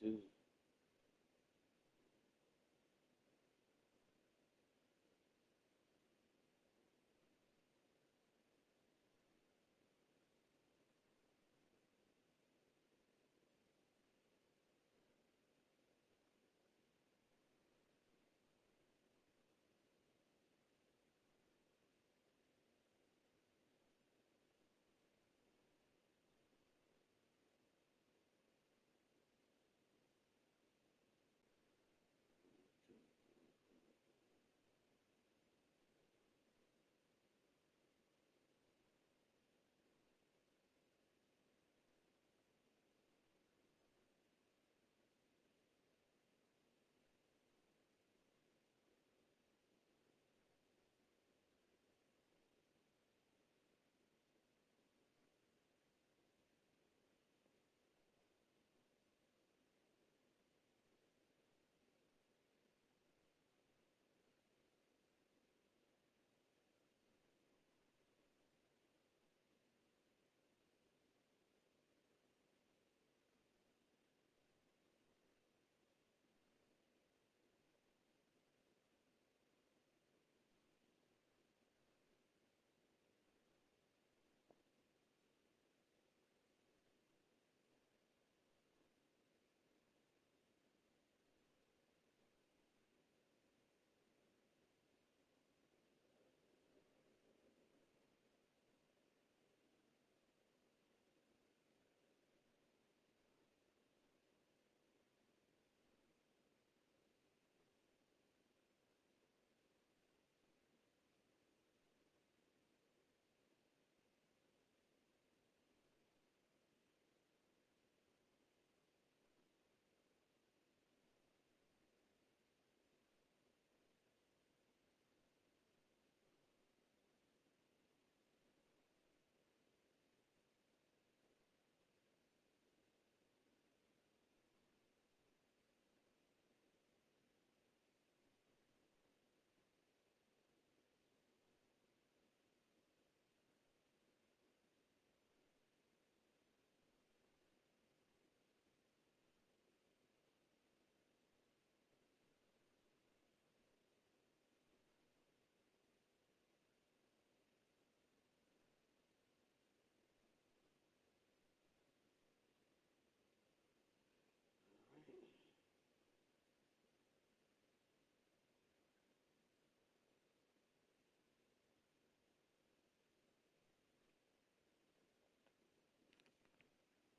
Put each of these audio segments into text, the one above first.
2.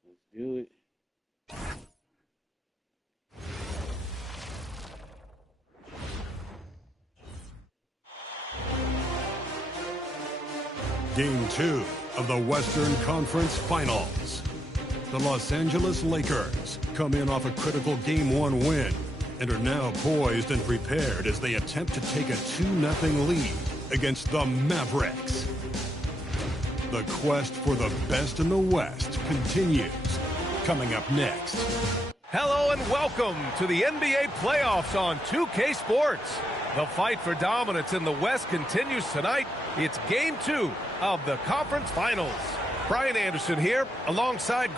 Let's do it. Game 2 of the Western Conference Finals. The Los Angeles Lakers come in off a critical Game 1 win and are now poised and prepared as they attempt to take a 2-0 lead against the Mavericks. The quest for the best in the West continues. Coming up next. Hello and welcome to the NBA playoffs on 2K Sports. The fight for dominance in the West continues tonight. It's Game 2 of the Conference Finals. Brian Anderson here alongside...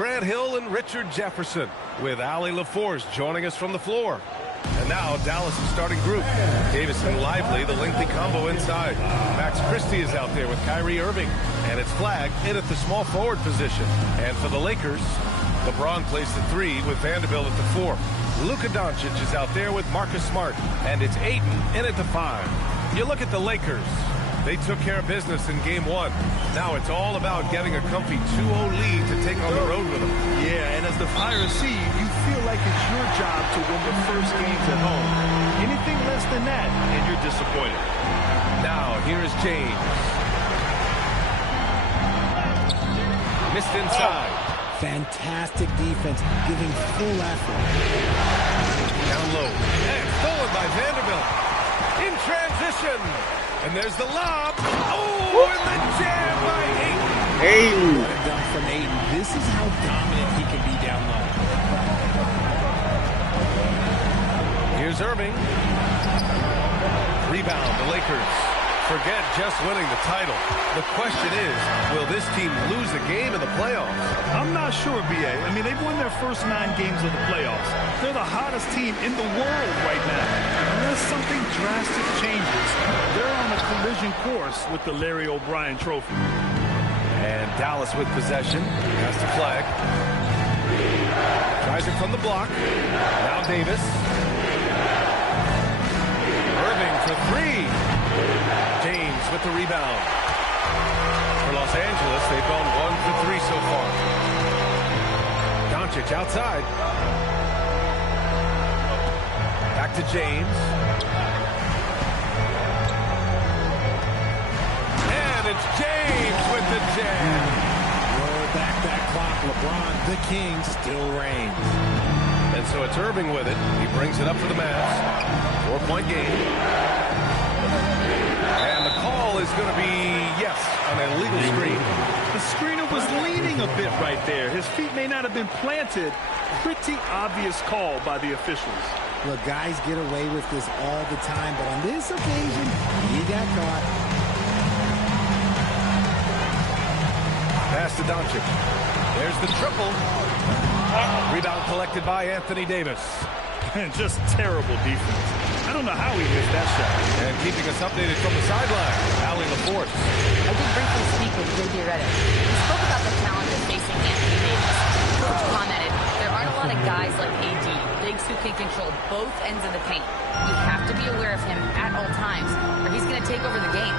Grant Hill and Richard Jefferson, with Allie LaForce joining us from the floor. And now Dallas' starting group. Davis and Lively, the lengthy combo inside. Max Christie is out there with Kyrie Irving. And it's flagged in at the small forward position. And for the Lakers, LeBron plays the 3 with Vanderbilt at the 4. Luka Doncic is out there with Marcus Smart. And it's Ayton in at the 5. You look at the Lakers. They took care of business in Game 1. Now it's all about getting a comfy 2-0 lead to take on the road with them. Yeah, and as the higher seed, you feel like it's your job to win the first games at home. Anything less than that, and you're disappointed. Now, here is James. Missed inside. Fantastic defense, giving full effort. Down low. And stolen by Vanderbilt. In transition. And there's the lob. Oh, and the jam by Ayton. Hey. What a dunk from Ayton. This is how dominant he can be down low. Here's Irving. Rebound, the Lakers. Forget just winning the title. The question is, will this team lose a game in the playoffs? I'm not sure, B.A. I mean, they've won their first 9 games of the playoffs. They're the hottest team in the world right now. Unless something drastic changes, they're on a collision course with the Larry O'Brien Trophy. And Dallas with possession. Has to flag. Tries it from the block. Now Davis. Irving for 3. James with the rebound. For Los Angeles, they've gone 1 for 3 so far. Doncic outside. Back to James. And it's James with the jam. Roll back that clock. LeBron, the king, still reigns. And so it's Irving with it. He brings it up for the Mavs. 4-point game. And the call is going to be, yes, an illegal screen. The screener was leaning a bit right there. His feet may not have been planted. Pretty obvious call by the officials. Look, guys get away with this all the time, but on this occasion, he got caught. Pass to Doncic. There's the triple. Rebound collected by Anthony Davis. Just terrible defense. I don't know how he missed that shot. And keeping us updated from the sideline, Allie LaForce. I did briefly speak with J.J. Redick. He spoke about the challenges facing Anthony Davis. Coach commented, there aren't a lot of guys like AD, bigs who can control both ends of the paint. We have to be aware of him at all times, or he's going to take over the game.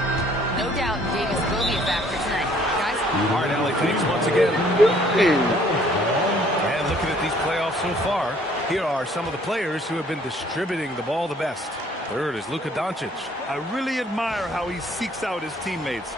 No doubt Davis will be a factor tonight. Guys? All right, Allie, thanks once again. And looking at these playoffs so far, here are some of the players who have been distributing the ball the best. Third is Luka Doncic. I really admire how he seeks out his teammates.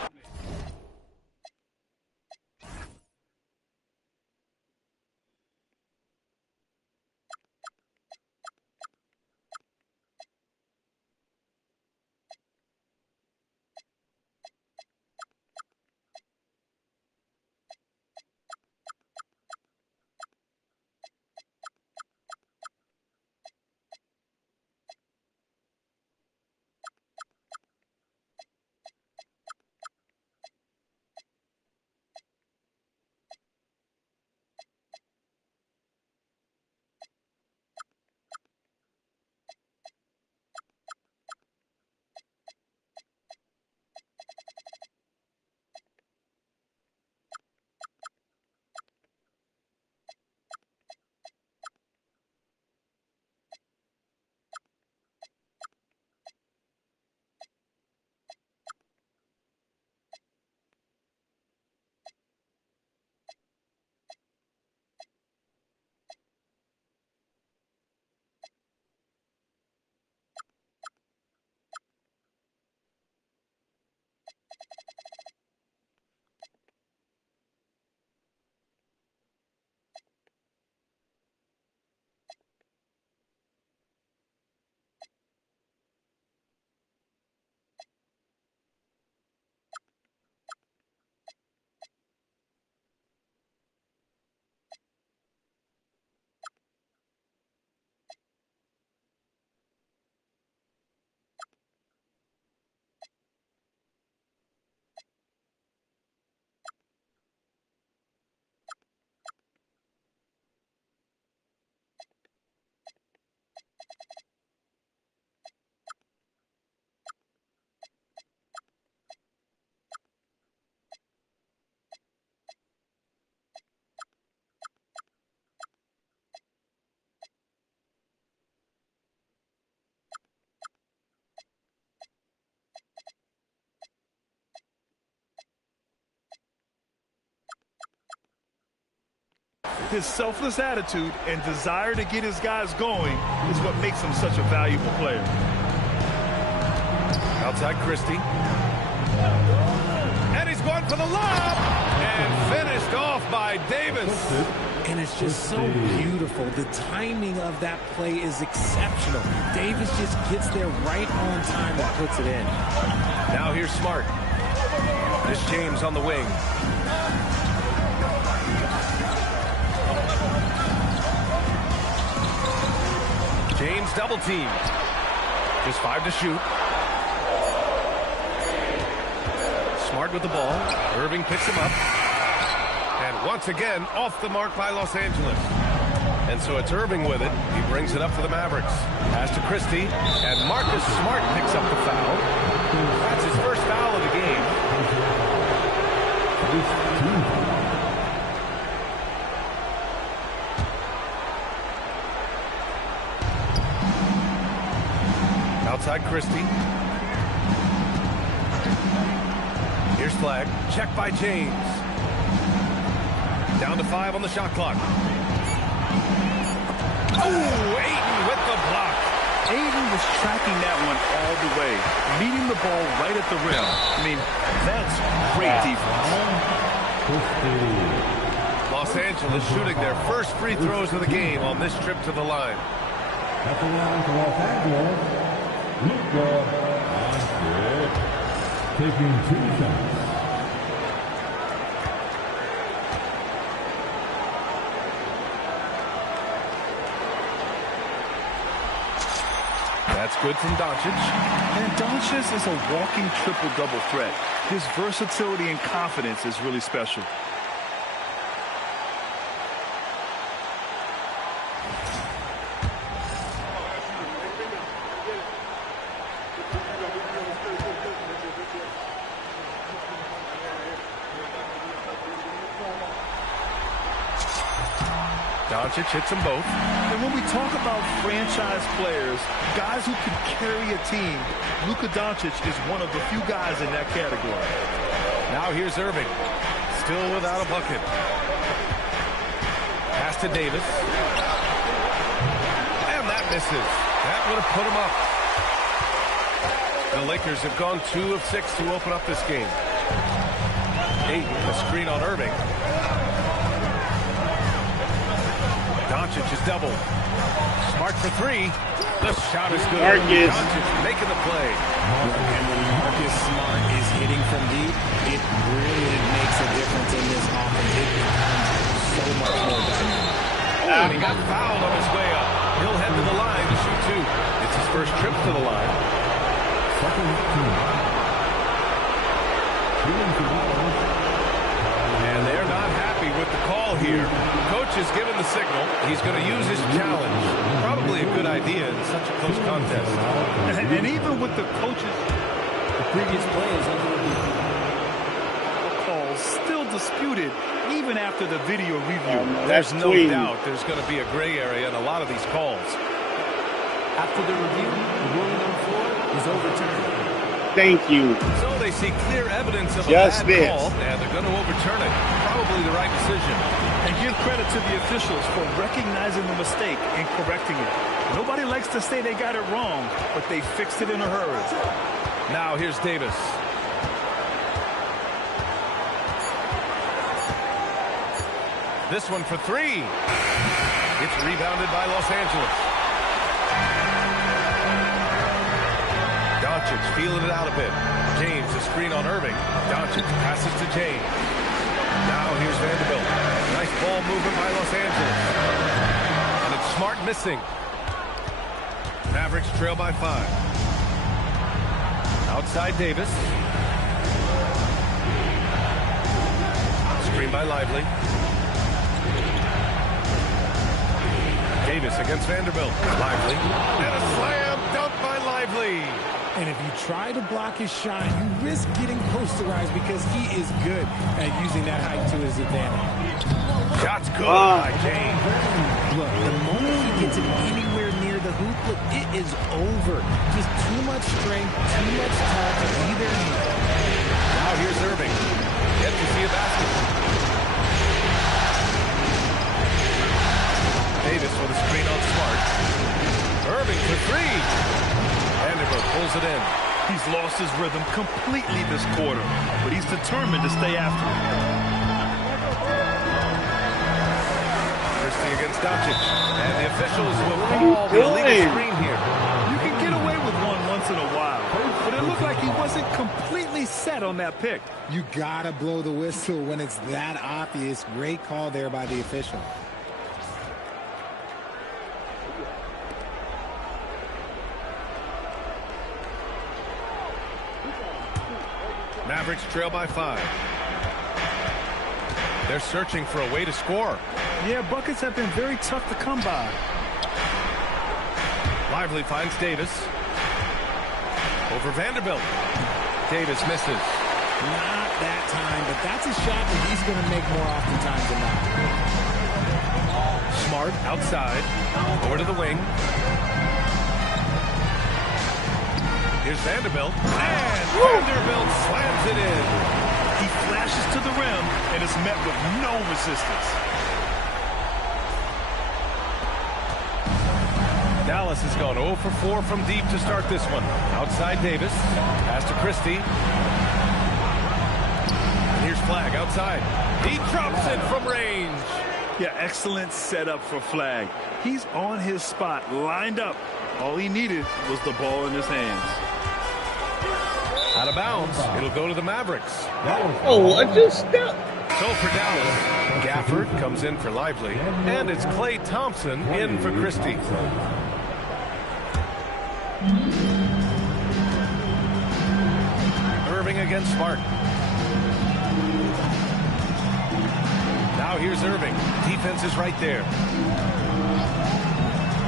His selfless attitude and desire to get his guys going is what makes him such a valuable player. Outside Christie. And he's going for the lob. And finished off by Davis. And it's just so beautiful. The timing of that play is exceptional. Davis just gets there right on time and puts it in. Now here's Smart. This James on the wing. James double team. Just 5 to shoot. Smart with the ball. Irving picks him up. And once again, off the mark by Los Angeles. And so it's Irving with it. He brings it up for the Mavericks. Pass to Christie. And Marcus Smart picks up the foul. That's his first foul of the game. Outside Christie. Here's Flag. Check by James. Down to 5 on the shot clock. Oh, Ayton with the block. Ayton was tracking that one all the way, meeting the ball right at the rim. I mean, that's great defense. Los Angeles shooting their first free throws of the game on this trip to the line. At the line for Los Angeles, Luka taking 2 shots. That's good from Doncic. And Doncic is a walking triple-double threat. His versatility and confidence is really special. Doncic hits them both. And when we talk about franchise players, guys who can carry a team, Luka Doncic is one of the few guys in that category. Now here's Irving. Still without a bucket. Pass to Davis. And that misses. That would have put him up. The Lakers have gone 2 of 6 to open up this game. Ayton, a screen on Irving. Doncic is doubled. Smart for 3. The shot is good. Marcus. Doncic making the play. And when Marcus Smart is hitting from deep, it really makes a difference in this offense. It becomes so much more dynamic. And he got fouled on his way up. He'll head to the line to shoot 2. It's his first trip to the line. And they're not happy with the call here. Coach has given the signal. He's going to use his challenge. Probably a good idea in such a close contest. And even with the coaches, The previous play is under review. calls still disputed even after the video review. There's no doubt there's going to be a gray area in a lot of these calls. After the review, the ruling on the floor is overturned. Thank you. So they see clear evidence of a Just bad this. call, and they're going to overturn it. Probably the right decision. And give credit to the officials for recognizing the mistake and correcting it. Nobody likes to say they got it wrong, but they fixed it in a hurry. Now here's Davis. This one for 3. It's rebounded by Los Angeles. Doncic feeling it out a bit. James, a screen on Irving. Doncic passes to James. Now here's Vanderbilt. Nice ball movement by Los Angeles. And it's Smart missing. Mavericks trail by 5. Outside Davis. Screen by Lively. Davis against Vanderbilt. Lively. And a slam dunk by Lively. And if you try to block his shot, you risk getting posterized because he is good at using that height to his advantage. Shot's good by James. Look, the moment he gets it anywhere near the hoop, look, it is over. Just too much strength, too much touch, either end. Now here's Irving. Yet to see a basket. rhythm completely this quarter, but he's determined to stay after it. Christie against Doncic, and the officials will call the illegal screen here. You can get away with one once in a while, but it looked like he wasn't completely set on that pick. You gotta blow the whistle when it's that obvious. Great call there by the official. Mavericks trail by 5. They're searching for a way to score. Yeah, buckets have been very tough to come by. Lively finds Davis. Over Vanderbilt. Davis misses. Not that time, but that's a shot that he's going to make more oftentimes than not. Smart outside. Over to the wing. Here's Vanderbilt. And Vanderbilt slams it in. He flashes to the rim and is met with no resistance. Dallas has gone 0 for 4 from deep to start this one. Outside Davis. Pass to Christie. Here's Flag outside. He drops it from range. Yeah, excellent setup for Flag. He's on his spot, lined up. All he needed was the ball in his hands. Out of bounds. It'll go to the Mavericks. Oh, I just stepped. So for Dallas, Gafford comes in for Lively, and it's Klay Thompson in for Christie. Irving against Smart. Now here's Irving. Defense is right there.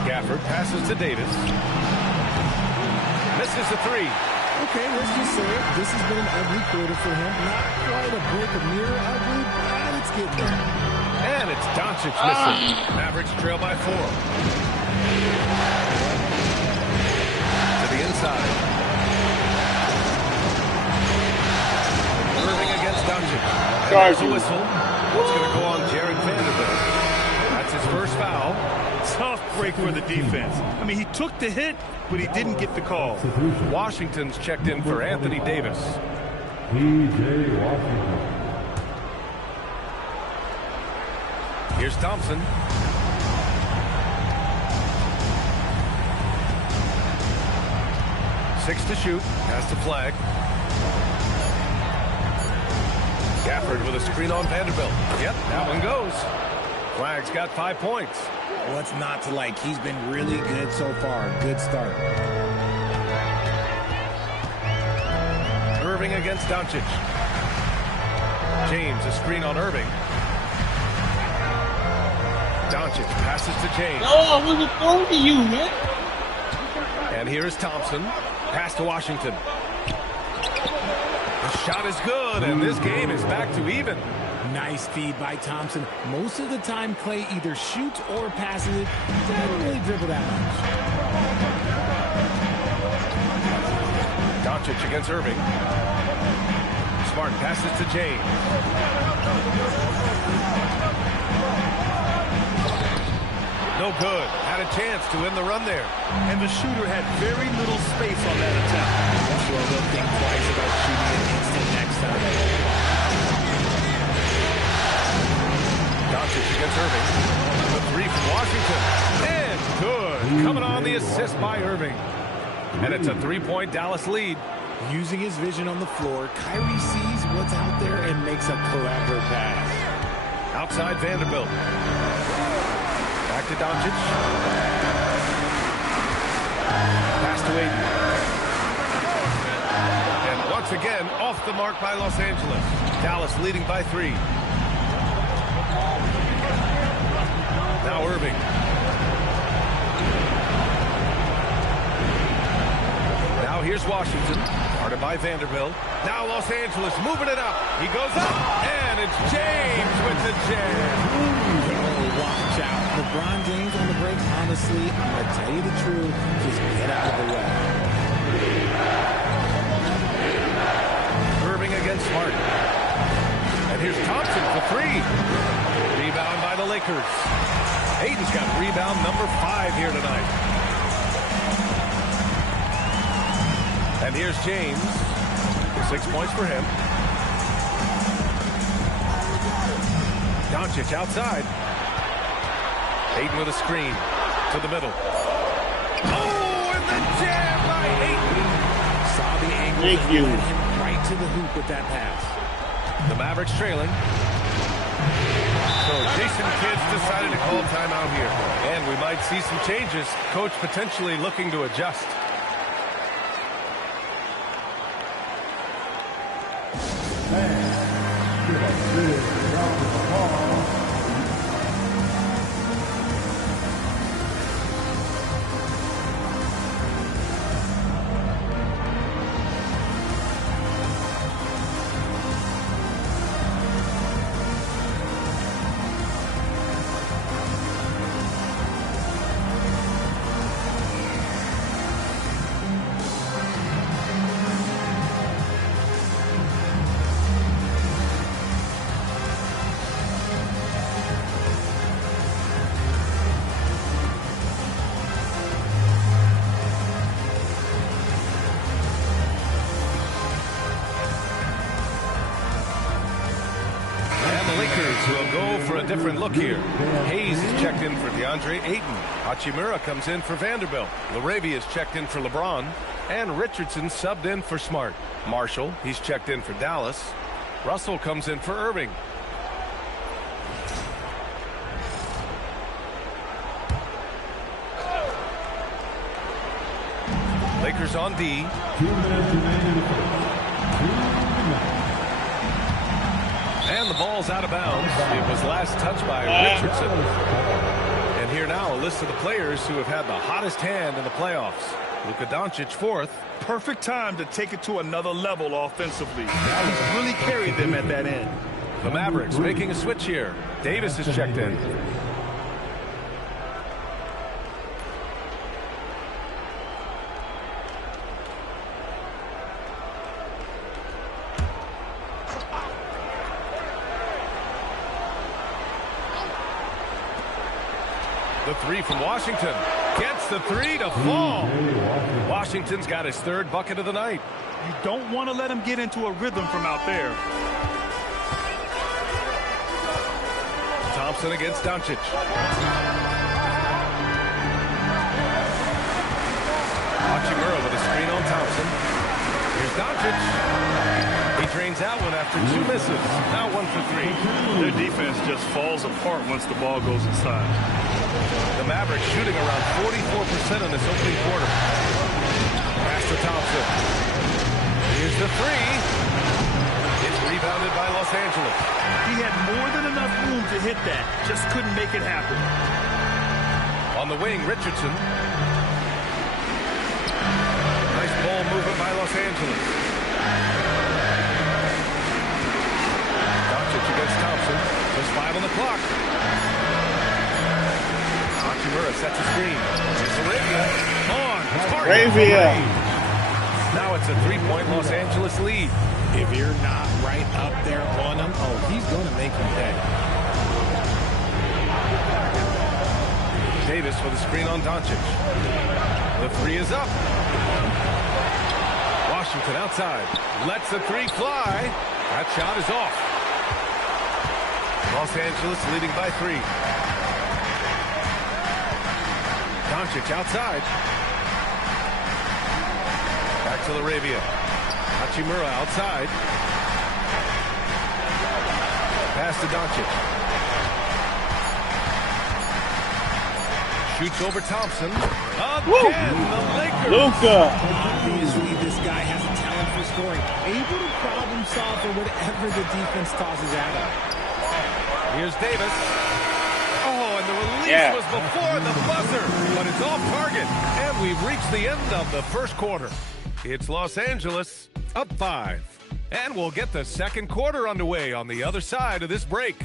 Gafford passes to Davis. Misses the 3. Okay, let's just say it. This has been an ugly quarter for him. Not quite a break of mirror ugly, but it's getting there. And it's Doncic missing. Mavericks trail by 4. To the inside. Irving against Doncic. And there's a whistle. It's going to go on Jared Vanderbilt. That's his first foul. Tough break for the defense. I mean, he took the hit, but he didn't get the call. Washington's checked in for Anthony Davis. P.J. Washington. Here's Thompson. Six to shoot. Pass to Flag. Gafford with a screen on Vanderbilt. Yep, that one goes. Flag's got 5 points. What's not to like? He's been really good so far. Good start. Irving against Doncic. James, a screen on Irving. Doncic passes to James. Oh, I wasn't throwing to you, man. And here is Thompson. Pass to Washington. The shot is good, and this game is back to even. Nice feed by Thompson. Most of the time, Klay either shoots or passes it. Doesn't really dribble that much. Doncic against Irving. Smart passes to James. No good. Had a chance to win the run there. And the shooter had very little space on that attempt. I'm sure they'll think twice about shooting it instant next time. Doncic against Irving. The 3 from Washington. And good. Coming on the assist by Irving. And it's a 3-point Dallas lead. Using his vision on the floor, Kyrie sees what's out there and makes a clever pass. Outside Vanderbilt. Back to Doncic. Pass to Aiden. And once again, off the mark by Los Angeles. Dallas leading by 3. Now Irving. Now here's Washington. Guarded by Vanderbilt. Now Los Angeles moving it up. He goes up. And it's James with the jam. Watch out. LeBron James on the break. Honestly, I'm going to tell you the truth. Just get out of the way. Irving against Smart. And here's Thompson for 3. Rebound by the Lakers. Aiden's got rebound number 5 here tonight. And here's James. 6 points for him. Doncic outside. Ayton with a screen to the middle. Oh, and the jam by Ayton. Saw the angle. Thank you. Led him right to the hoop with that pass. The Mavericks trailing. So Jason Kidd's decided to call timeout here. And we might see some changes. Coach potentially looking to adjust. Will go for a different look here. Hayes is checked in for DeAndre Ayton. Hachimura comes in for Vanderbilt. LaRavia is checked in for LeBron. And Richardson subbed in for Smart. Marshall, he's checked in for Dallas. Russell comes in for Irving. Lakers on D. And the ball's out of bounds. It was last touched by Richardson. And here now a list of the players who have had the hottest hand in the playoffs. Luka Doncic fourth. Perfect time to take it to another level offensively. He's really carried them at that end. The Mavericks making a switch here. Davis is checked in. The three from Washington. Gets the three to fall. Washington's got his third bucket of the night. You don't want to let him get into a rhythm from out there. Thompson against Doncic. Hachimura with a screen on Thompson. Here's Doncic. He drains out one after two misses. Now 1 for 3. Their defense just falls apart once the ball goes inside. The Mavericks shooting around 44% in this opening quarter. Pass to Thompson. Here's the three. It's rebounded by Los Angeles. He had more than enough room to hit that. Just couldn't make it happen. On the wing, Richardson. Nice ball movement by Los Angeles. Doncic against Thompson. There's 5 on the clock. Hachimura sets a screen. It's Arabia on target. Arabia. Now it's a 3-point Los Angeles lead. If you're not right up there on him, oh, he's going to make you pay. Davis with a screen on Doncic. The three is up. Washington outside. Lets the three fly. That shot is off. Los Angeles leading by 3. Doncic outside. Back to LaRavia. Hachimura outside. Pass to Doncic. Shoots over Thompson. Again, the Lakers. Luka. Obviously, this guy has a talent for scoring. Able to problem solve for whatever the defense tosses at him. Here's Davis. Oh, and the release was before the buzzer, but it's off target. And we've reached the end of the first quarter. It's Los Angeles up 5. And we'll get the second quarter underway on the other side of this break.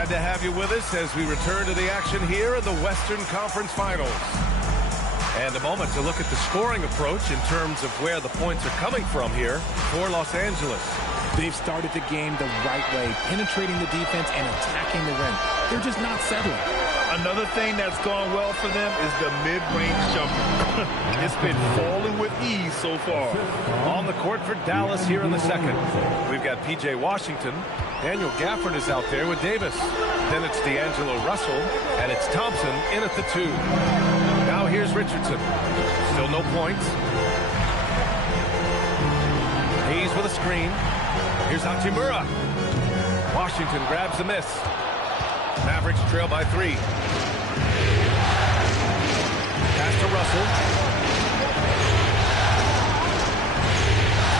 Glad to have you with us as we return to the action here in the Western Conference Finals. And a moment to look at the scoring approach in terms of where the points are coming from here for Los Angeles. They've started the game the right way, penetrating the defense and attacking the rim. They're just not settling. Another thing that's gone well for them is the mid-range jumper. It's been falling with ease so far. On the court for Dallas here in the second. We've got P.J. Washington. Daniel Gafford is out there with Davis. Then it's D'Angelo Russell, and it's Thompson in at the 2. Now here's Richardson. Still no points. Hayes with a screen. Here's Hachimura. Washington grabs the miss. Mavericks trail by 3. Pass to Russell.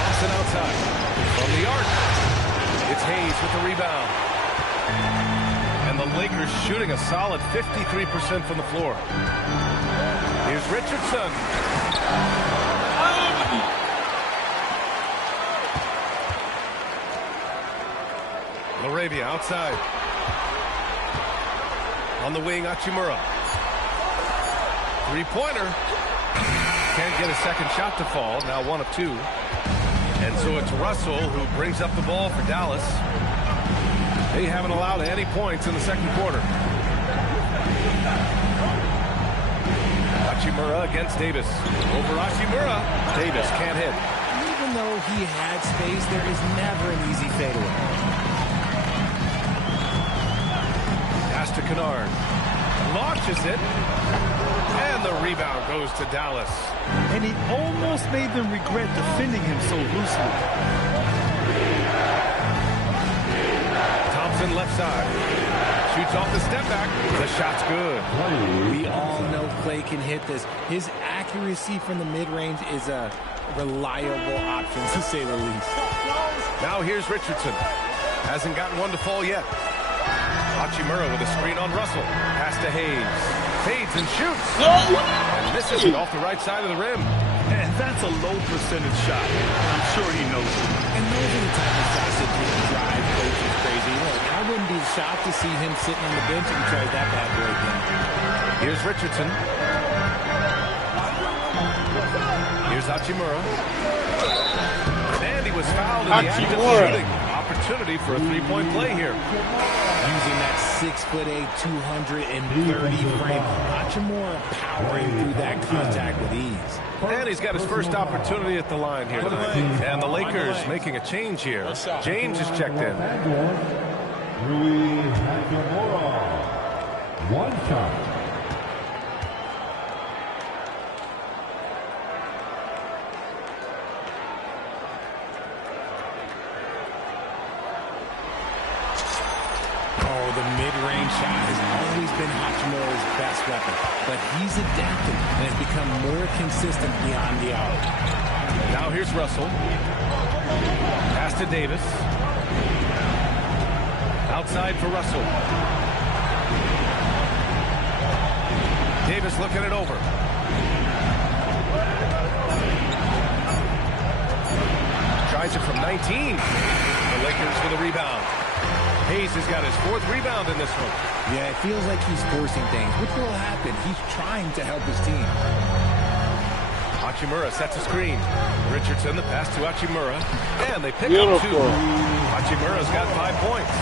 Thompson outside. From the arc. It's Hayes with the rebound. And the Lakers shooting a solid 53% from the floor. Here's Richardson. Laravia outside. On the wing, Hachimura. Three-pointer. Can't get a second shot to fall. Now 1 of 2. And so it's Russell who brings up the ball for Dallas. They haven't allowed any points in the second quarter. Hachimura against Davis. Over Hachimura. Davis can't hit. Even though he had space, there is never an easy fadeaway. Pass to Kennard. Launches it. And the rebound goes to Dallas. And he almost made them regret defending him so loosely. Thompson left side. Shoots off the step back. The shot's good. We all know Clay can hit this. His accuracy from the mid-range is a reliable option, to say the least. Now here's Richardson. Hasn't gotten one to fall yet. Hachimura with a screen on Russell. Pass to Hayes. Fades and shoots. And misses it off the right side of the rim. And that's a low percentage shot. I'm sure he knows it. And those are the type of shots that just drive coaches crazy. Look, I wouldn't be shocked to see him sitting on the bench if he tries that bad boy again. Here's Richardson. Here's Hachimura. And he was fouled in the act of shooting. Opportunity for a three-point play here. Using that 6'8", 230 frame, Hachimura powering through that contact with ease. And he's got his first opportunity at the line here tonight. And the Lakers making a change here. James is checked in. Rui Hachimura. 1 shot. The mid-range shot has always been Hachimura's best weapon, but he's adapted and has become more consistent beyond the arc. Now here's Russell. Pass to Davis. Outside for Russell. Davis looking it over. Tries it from 19. The Lakers for the rebound. Hayes has got his 4th rebound in this one. Yeah, it feels like he's forcing things, which will happen. He's trying to help his team. Hachimura sets a screen. Richardson, the pass to Hachimura. And they pick up 2. Hachimura's got 5 points.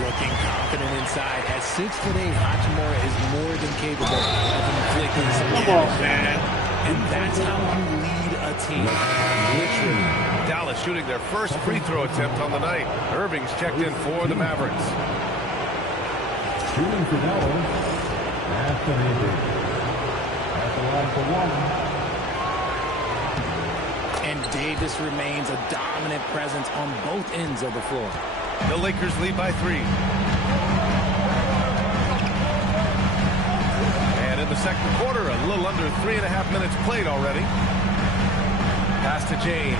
Looking confident inside. At 6'8", Hachimura is more than capable of inflicting some damage. And that's how you lead a team. Literally. Dallas shooting their first free throw attempt on the night. Irving's checked in for the Mavericks. Shooting for Dallas. Anthony Davis. At the line for 1. And Davis remains a dominant presence on both ends of the floor. The Lakers lead by 3. And in the second quarter, a little under 3.5 minutes played already. Pass to James.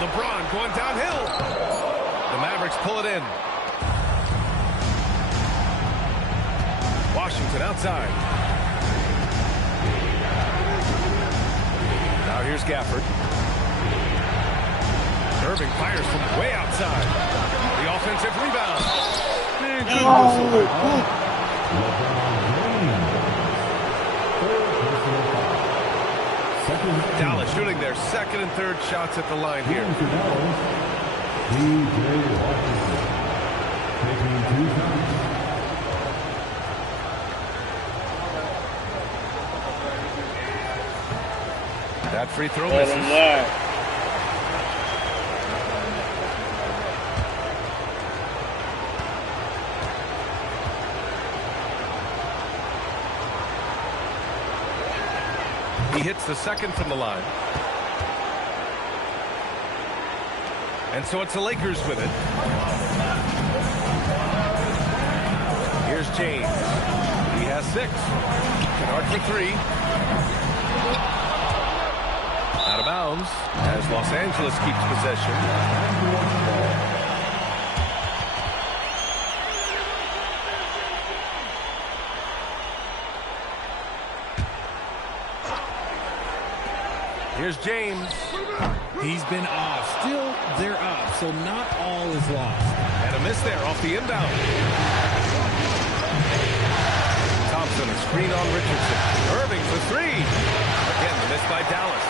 LeBron going downhill. The Mavericks pull it in. Washington outside. Now here's Gafford. Irving fires from way outside. The offensive rebound. Man, good whistle. Dallas shooting their second and third shots at the line here. That free throw misses. He hits the second from the line. And so it's the Lakers with it. Here's James. He has 6. Kennard for 3. Out of bounds as Los Angeles keeps possession. Here's James. He's been off. Still, they're up, so not all is lost. And a miss there off the inbound. Thompson, a screen on Richardson. Irving for 3. Again, the miss by Dallas.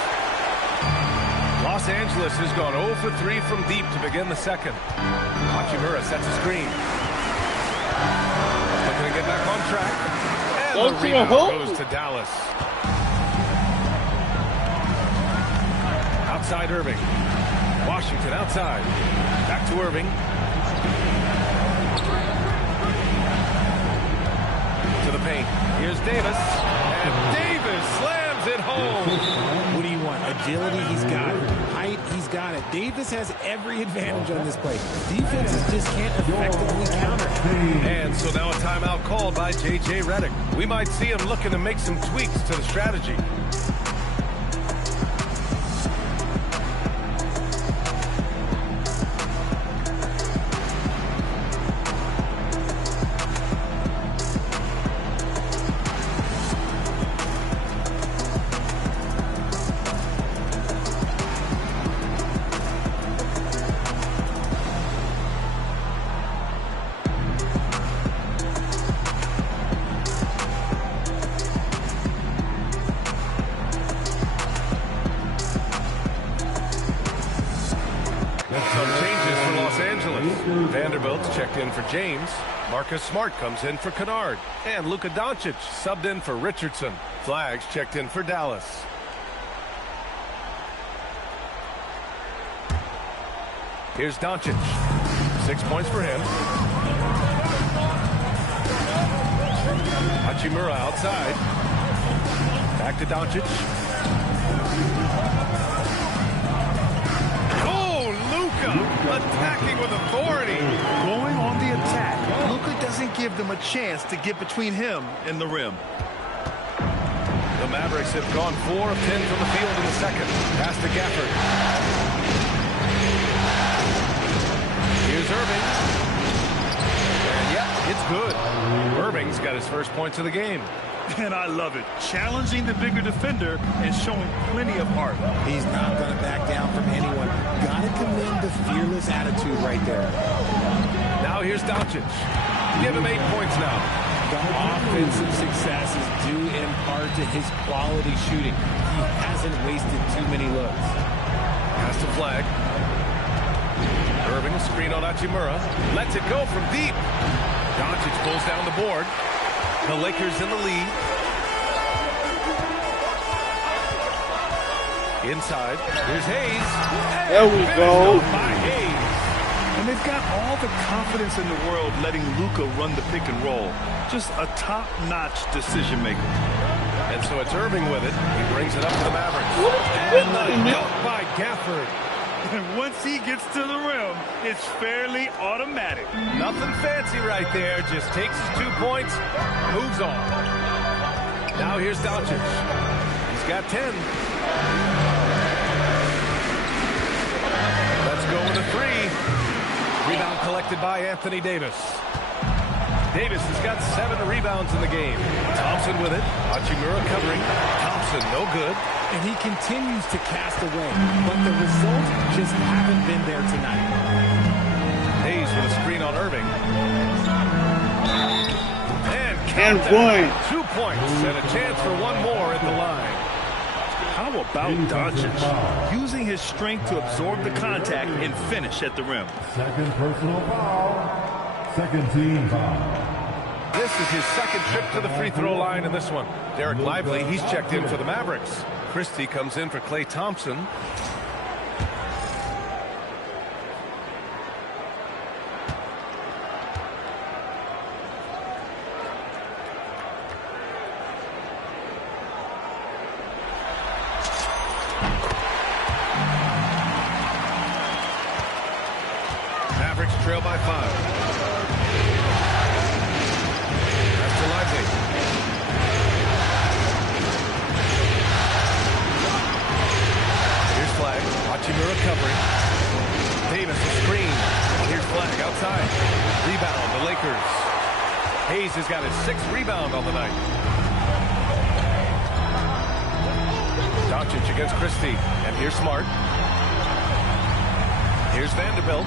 Los Angeles has gone 0 for 3 from deep to begin the second. Hachimura sets a screen. Looking to get back on track. And the rebound goes to Dallas. Outside Irving. Washington outside. Back to Irving. To the paint. Here's Davis. And Davis slams it home. What do you want? Agility, he's got it. Height, he's got it. Davis has every advantage on this play. Defenses just can't effectively counter. And so now a timeout called by J.J. Redick. We might see him looking to make some tweaks to the strategy. Vanderbilt's checked in for James. Marcus Smart comes in for Kennard. And Luka Doncic subbed in for Richardson. Flags checked in for Dallas. Here's Doncic. 6 points for him. Hachimura outside. Back to Doncic. Attacking with authority. Going on the attack. Luka doesn't give them a chance to get between him and the rim. The Mavericks have gone 4 of 10 from the field in the second. Pass to Gafford. Here's Irving. And yeah, it's good. Irving's got his first points of the game. And I love it. Challenging the bigger defender and showing plenty of heart. He's not going to back down from anyone. Got to commend the fearless attitude right there. Now here's Doncic. Give him 8 points now. The offensive success is due in part to his quality shooting. He hasn't wasted too many looks. Pass to Flag. Irving, screen on Hachimura. Lets it go from deep. Doncic pulls down the board. The Lakers in the lead. Inside. Here's Hayes. There we go. By Hayes. And they've got all the confidence in the world letting Luka run the pick and roll. Just a top-notch decision maker. And so it's Irving with it. He brings it up to the Mavericks. And the dunk by Gafford. And once he gets to the rim, it's fairly automatic. Nothing fancy right there. Just takes his 2 points, moves on. Now here's Doncic. He's got 10. Let's go with a 3. Rebound collected by Anthony Davis. Davis has got 7 rebounds in the game. Thompson with it. Hachimura covering. Thompson, no good. And he continues to cast away, but the results just haven't been there tonight. Hayes with a screen on Irving. And one. 2 points and a chance for one more at the line. How about Doncic using his strength to absorb the contact and finish at the rim? Second personal foul. Second team foul. This is his second trip to the free throw line in this one. Derek Lively, he's checked in for the Mavericks. Christie comes in for Klay Thompson. Mavericks trail by 5. That's to Lively. Here's Flag. Hachimura covering. Davis will screen. Here's Flag outside. Rebound, the Lakers. Hayes has got his 6th rebound on the night. Doncic against Christie. And here's Smart. Here's Vanderbilt.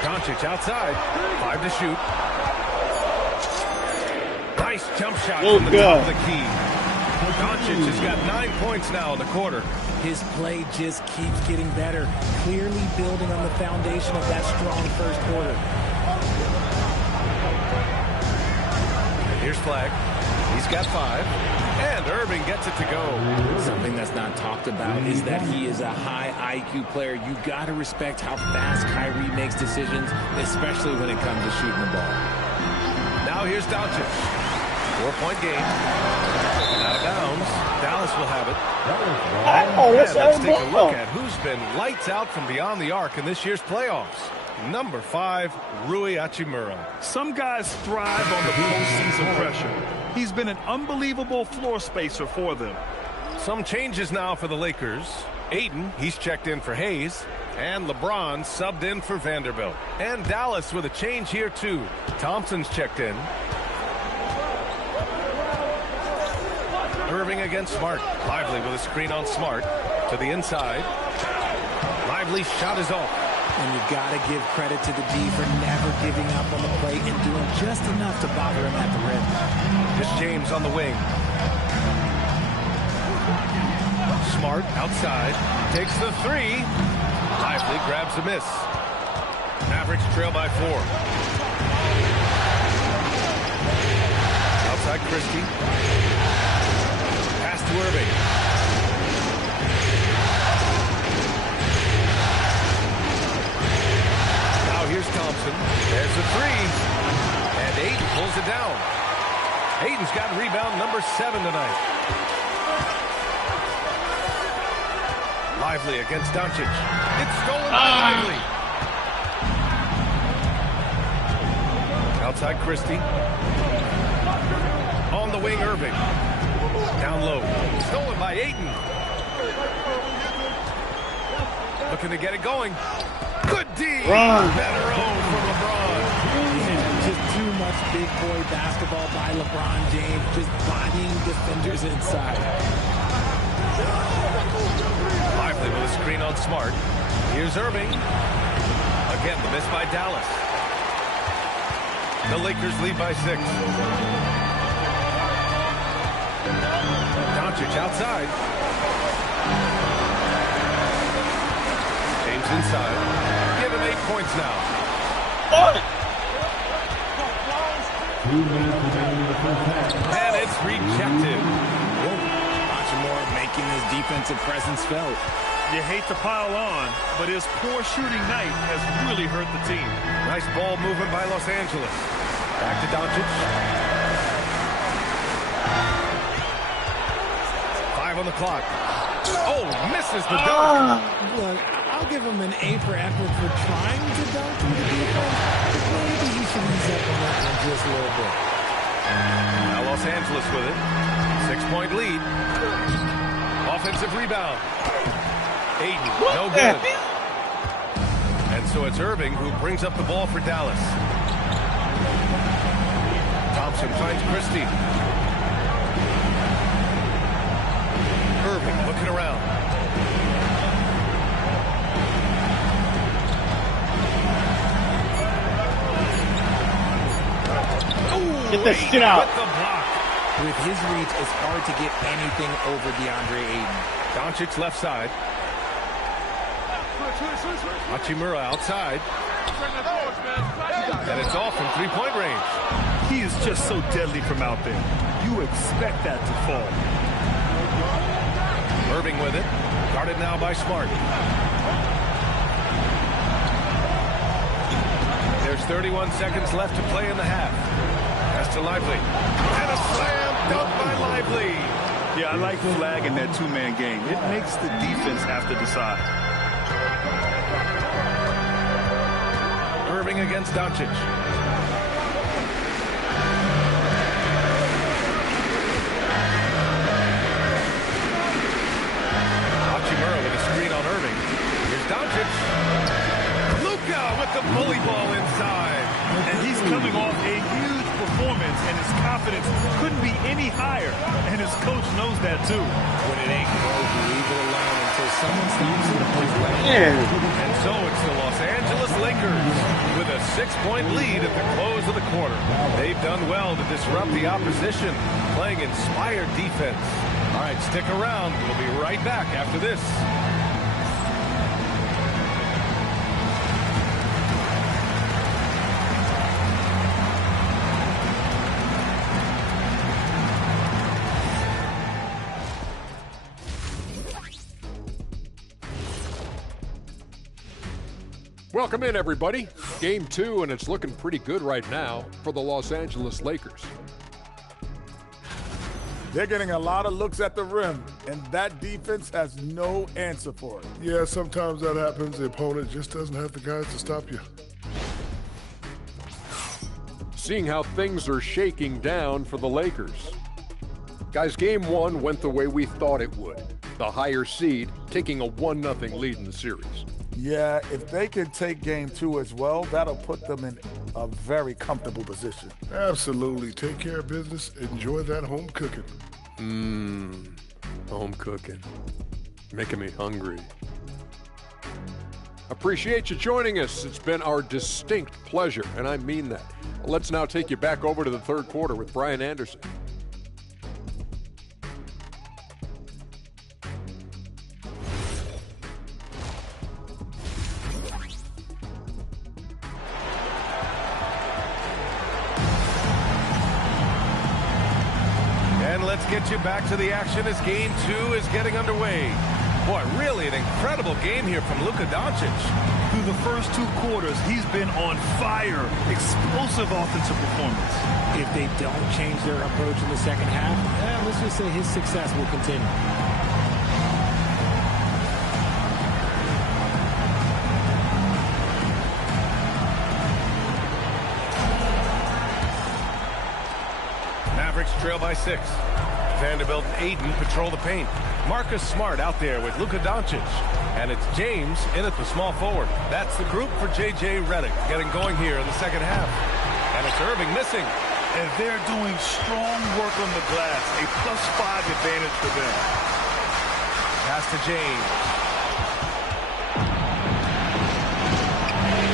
Doncic outside. 5 to shoot. Nice jump shot from the top of the key. Doncic has got 9 points now in the quarter. His play just keeps getting better, clearly building on the foundation of that strong first quarter. And here's Flag. He's got 5. And Irving gets it to go. Something that's not talked about is that he is a high IQ player. You got to respect how fast Kyrie makes decisions, especially when it comes to shooting the ball. Now here's Doncic. 4-point game. And out of bounds. Dallas will have it. Oh, And let's take a look at who's been lights out from beyond the arc in this year's playoffs. Number 5, Rui Hachimura. Some guys thrive on the postseason pressure. He's been an unbelievable floor spacer for them. Some changes now for the Lakers. Ayton, he's checked in for Hayes. And LeBron subbed in for Vanderbilt. And Dallas with a change here too. Thompson's checked in. Irving against Smart. Lively with a screen on Smart. To the inside. Lively's shot is off. And you got to give credit to the D for never giving up on the plate and doing just enough to bother him at the rim. Here's James on the wing. Smart outside. Takes the 3. Lively grabs a miss. Mavericks trail by 4. Outside Christie. Pass to Irving. Here's Thompson. There's a 3. And Ayton pulls it down. Ayton's got rebound number 7 tonight. Lively against Doncic. It's stolen by Lively. Outside Christie. On the wing, Irving. Down low. Stolen by Ayton. Looking to get it going. Good D. Better own for LeBron. Yeah, just too much big boy basketball by LeBron James, just bodying defenders inside. Lively with a screen on Smart. Here's Irving. Again, the miss by Dallas. The Lakers lead by 6. Doncic outside. James inside. Give him 8 points now. 2 minutes remaining in the first half. And it's rejected. Hachimura making his defensive presence felt. You hate to pile on, but his poor shooting night has really hurt the team. Nice ball movement by Los Angeles. Back to Doncic. 5 on the clock. Oh, misses the dunk. Look, I'll give him an A for effort for trying to dunk through the defense. Maybe he should ease up on that one just a little bit. Now Los Angeles with it. 6-point lead. Offensive rebound. Ayton, no good. And so it's Irving who brings up the ball for Dallas. Thompson finds Christie. Irving looking around. Get that shit out. With the block. With his reach, it's hard to get anything over DeAndre Ayton. Doncic left side. Hachimura outside. And it's off from three-point range. He is just so deadly from out there. You expect that to fall. Irving with it. Guarded now by Smart. There's 31 seconds left to play in the half. Pass to Lively. And a slam dunk by Lively. Yeah, I like flag in that two-man game. It makes the defense have to decide. Irving against Doncic. Hachimura with a screen on Irving. Here's Doncic. Luka with the bully ball inside. And he's coming off a huge performance, and his confidence couldn't be any higher. And his coach knows that, too. When it ain't broke, leave it alone until someone stops it. And so it's the Los Angeles Lakers with a 6-point lead at the close of the quarter. They've done well to disrupt the opposition, playing inspired defense. All right, stick around. We'll be right back after this. Welcome in, everybody. Game 2, and it's looking pretty good right now for the Los Angeles Lakers. They're getting a lot of looks at the rim, and that defense has no answer for it. Yeah, sometimes that happens. The opponent just doesn't have the guys to stop you. Seeing how things are shaking down for the Lakers. Guys, Game 1 went the way we thought it would. The higher seed taking a 1-0 lead in the series. Yeah, if they can take Game 2 as well, that'll put them in a very comfortable position. Absolutely. Take care of business. Enjoy that home cooking. Home cooking. Making me hungry. Appreciate you joining us. It's been our distinct pleasure, and I mean that. Let's now take you back over to the third quarter with Brian Anderson. Let's get you back to the action as Game 2 is getting underway. Boy, really an incredible game here from Luka Doncic. Through the first 2 quarters, he's been on fire. Explosive offensive performance. If they don't change their approach in the second half, let's just say his success will continue. Mavericks trail by 6. Vanderbilt and Ayton patrol the paint. Marcus Smart out there with Luka Doncic. And it's James in at the small forward. That's the group for J.J. Redick getting going here in the second half. And it's Irving missing. And they're doing strong work on the glass. A +5 advantage for them. Pass to James.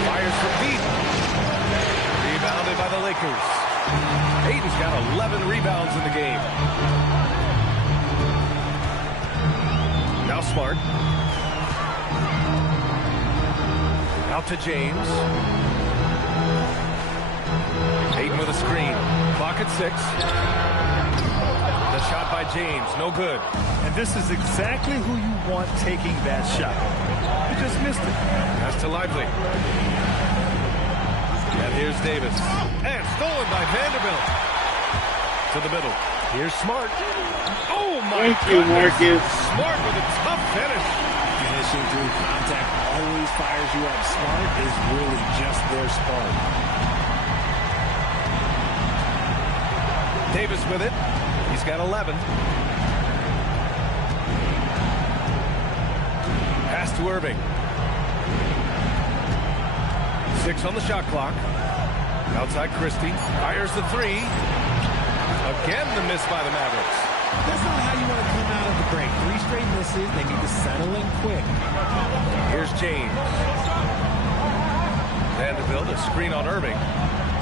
Fires from deep. Rebounded by the Lakers. Ayton's got 11 rebounds in the game. Now Smart. Out to James. Ayton with a screen. Clock at 6. The shot by James, no good. And this is exactly who you want taking that shot. You just missed it. Pass to Lively. And here's Davis. And stolen by Vanderbilt. To the middle. Here's Smart. Oh, my Thank you, goodness. Marcus. Smart with a tough finish. Finishing through contact always fires you up. Smart is really just their spark. Davis with it. He's got 11. Pass to Irving. 6 on the shot clock. Outside Christie. Fires the 3. Again the miss by the Mavericks. That's not how you want to come out of the break. 3 straight misses. They need to settle in quick. Here's James. Vanderbilt, a screen on Irving.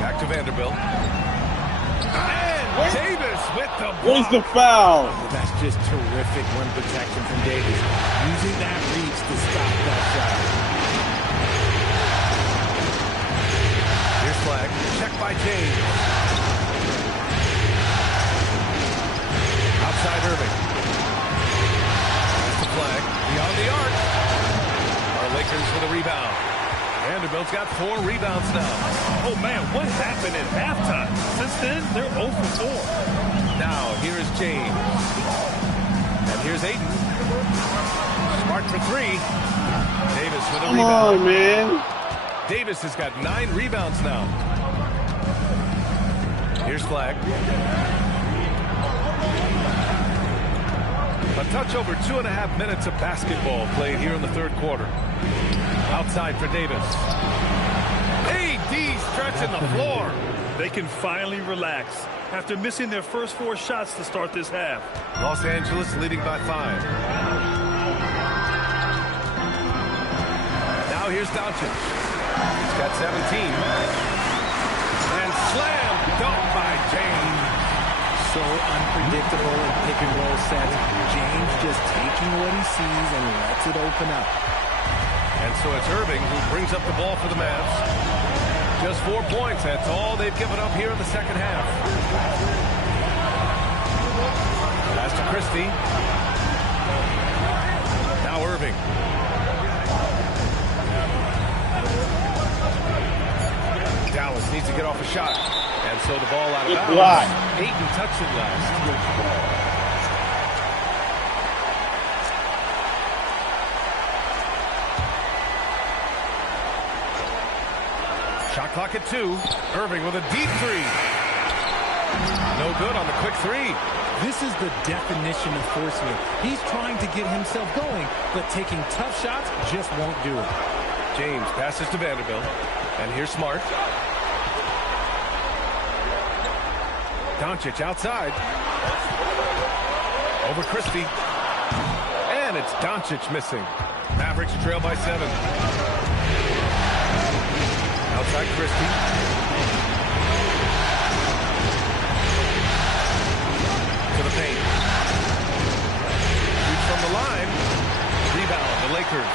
Back to Vanderbilt. And Davis with the block. Where's the foul? Oh, that's just terrific rim protection from Davis. Using that reach to stop that shot. Here's flag. Check by James. Outside Irving. That's the flag. Beyond the arc. Our Lakers with a rebound. Vanderbilt's got 4 rebounds now. Oh, man, what happened at halftime? Since then, they're 0 for 4. Now, here is James. And here's Ayton. Smart for 3. Davis with a Come rebound. on, man. Davis has got 9 rebounds now. Here's flag. A touch over 2.5 minutes of basketball played here in the third quarter. Outside for Davis. AD stretching the floor. They can finally relax after missing their first 4 shots to start this half. Los Angeles leading by 5. Now here's Doncic. He's got 17. And slam dunk by James. So unpredictable in pick and roll sets. James just taking what he sees and lets it open up. And so it's Irving who brings up the ball for the Mavs. Just 4 points. That's all they've given up here in the second half. Pass to Christie. Now Irving. Dallas needs to get off a shot. And so the ball out of bounds. Ayton touched it last. Shot clock at 2. Irving with a deep 3. No good on the quick 3. This is the definition of forcing it. He's trying to get himself going, but taking tough shots just won't do it. James passes to Vanderbilt. And here's Smart. Doncic outside. Over Christie. And it's Doncic missing. Mavericks trail by 7. Outside Christie. To the paint. Shoots from the line. Rebound, the Lakers.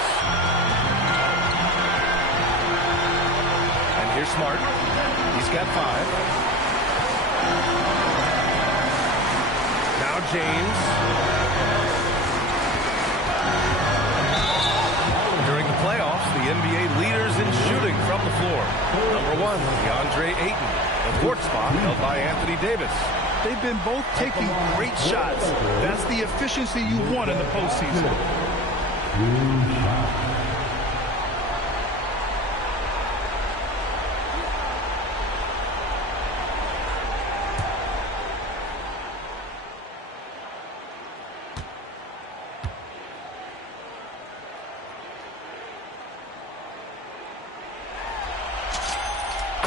And here's Smart. He's got 5. Now James. During the playoffs, the NBA leaders in shooting from the floor. Number 1, DeAndre Ayton. The 4th spot held by Anthony Davis. They've been both taking great shots. That's the efficiency you want in the postseason.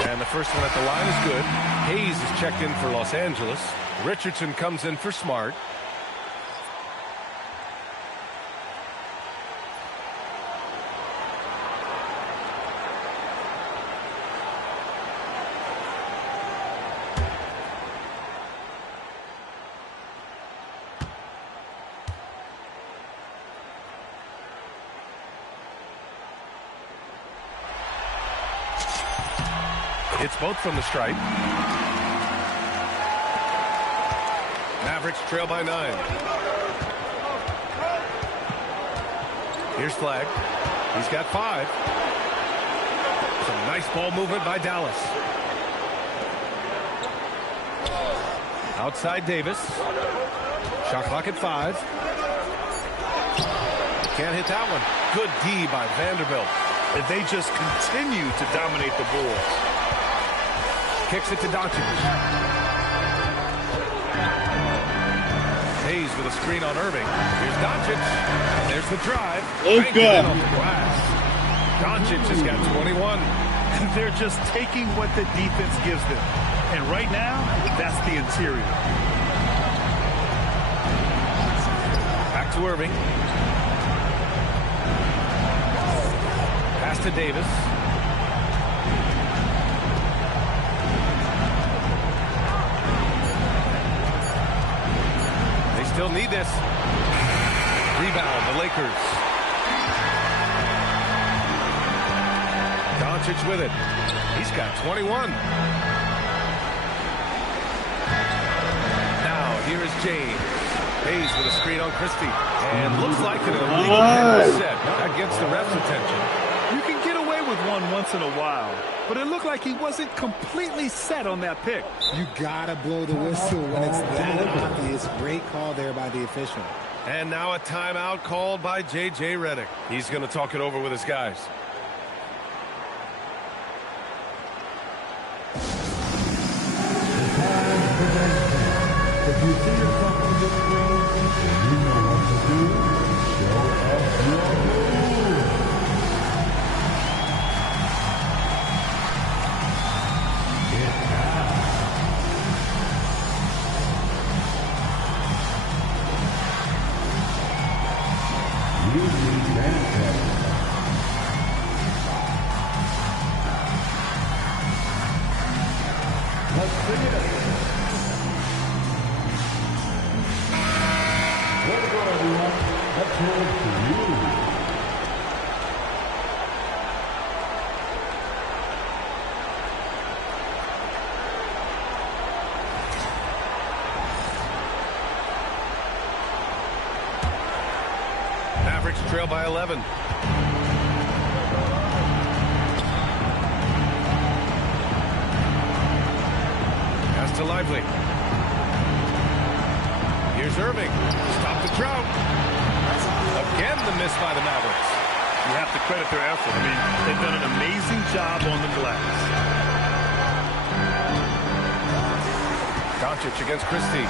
And the first one at the line is good. Hayes is checked in for Los Angeles. Richardson comes in for Smart. It's both from the stripe. Mavericks trail by 9. Here's Flag. He's got 5. Some nice ball movement by Dallas. Outside Davis. Shot clock at 5. Can't hit that one. Good D by Vanderbilt. And they just continue to dominate the boards. Kicks it to Doncic. Hayes with a screen on Irving. Here's Doncic. There's the drive. It's good. Off the glass. Doncic has got 21. And they're just taking what the defense gives them. And right now, that's the interior. to Irving. Pass to Davis. They still need this. Rebound, the Lakers. Doncic with it. He's got 21. Now, here is James. Hayes with a screen on Christie. And looks like an illegal penalty set. That gets the ref's attention. You can get away with one once in a while, but it looked like he wasn't completely set on that pick. You gotta blow the whistle when it's that obvious. Great call there by the official. And now a timeout called by J.J. Redick. He's going to talk it over with his guys. If you see yourself on this screen, you know what to do. Show us your moves. Get down. You need management. Let's sing it. Let's go, everyone. Let's roll to you. Mavericks trail by 11. Pass to Lively. Here's Irving. Stop the drought. Again, the miss by the Mavericks. You have to credit their effort. I mean, they've done an amazing job on the glass. Doncic against Christie.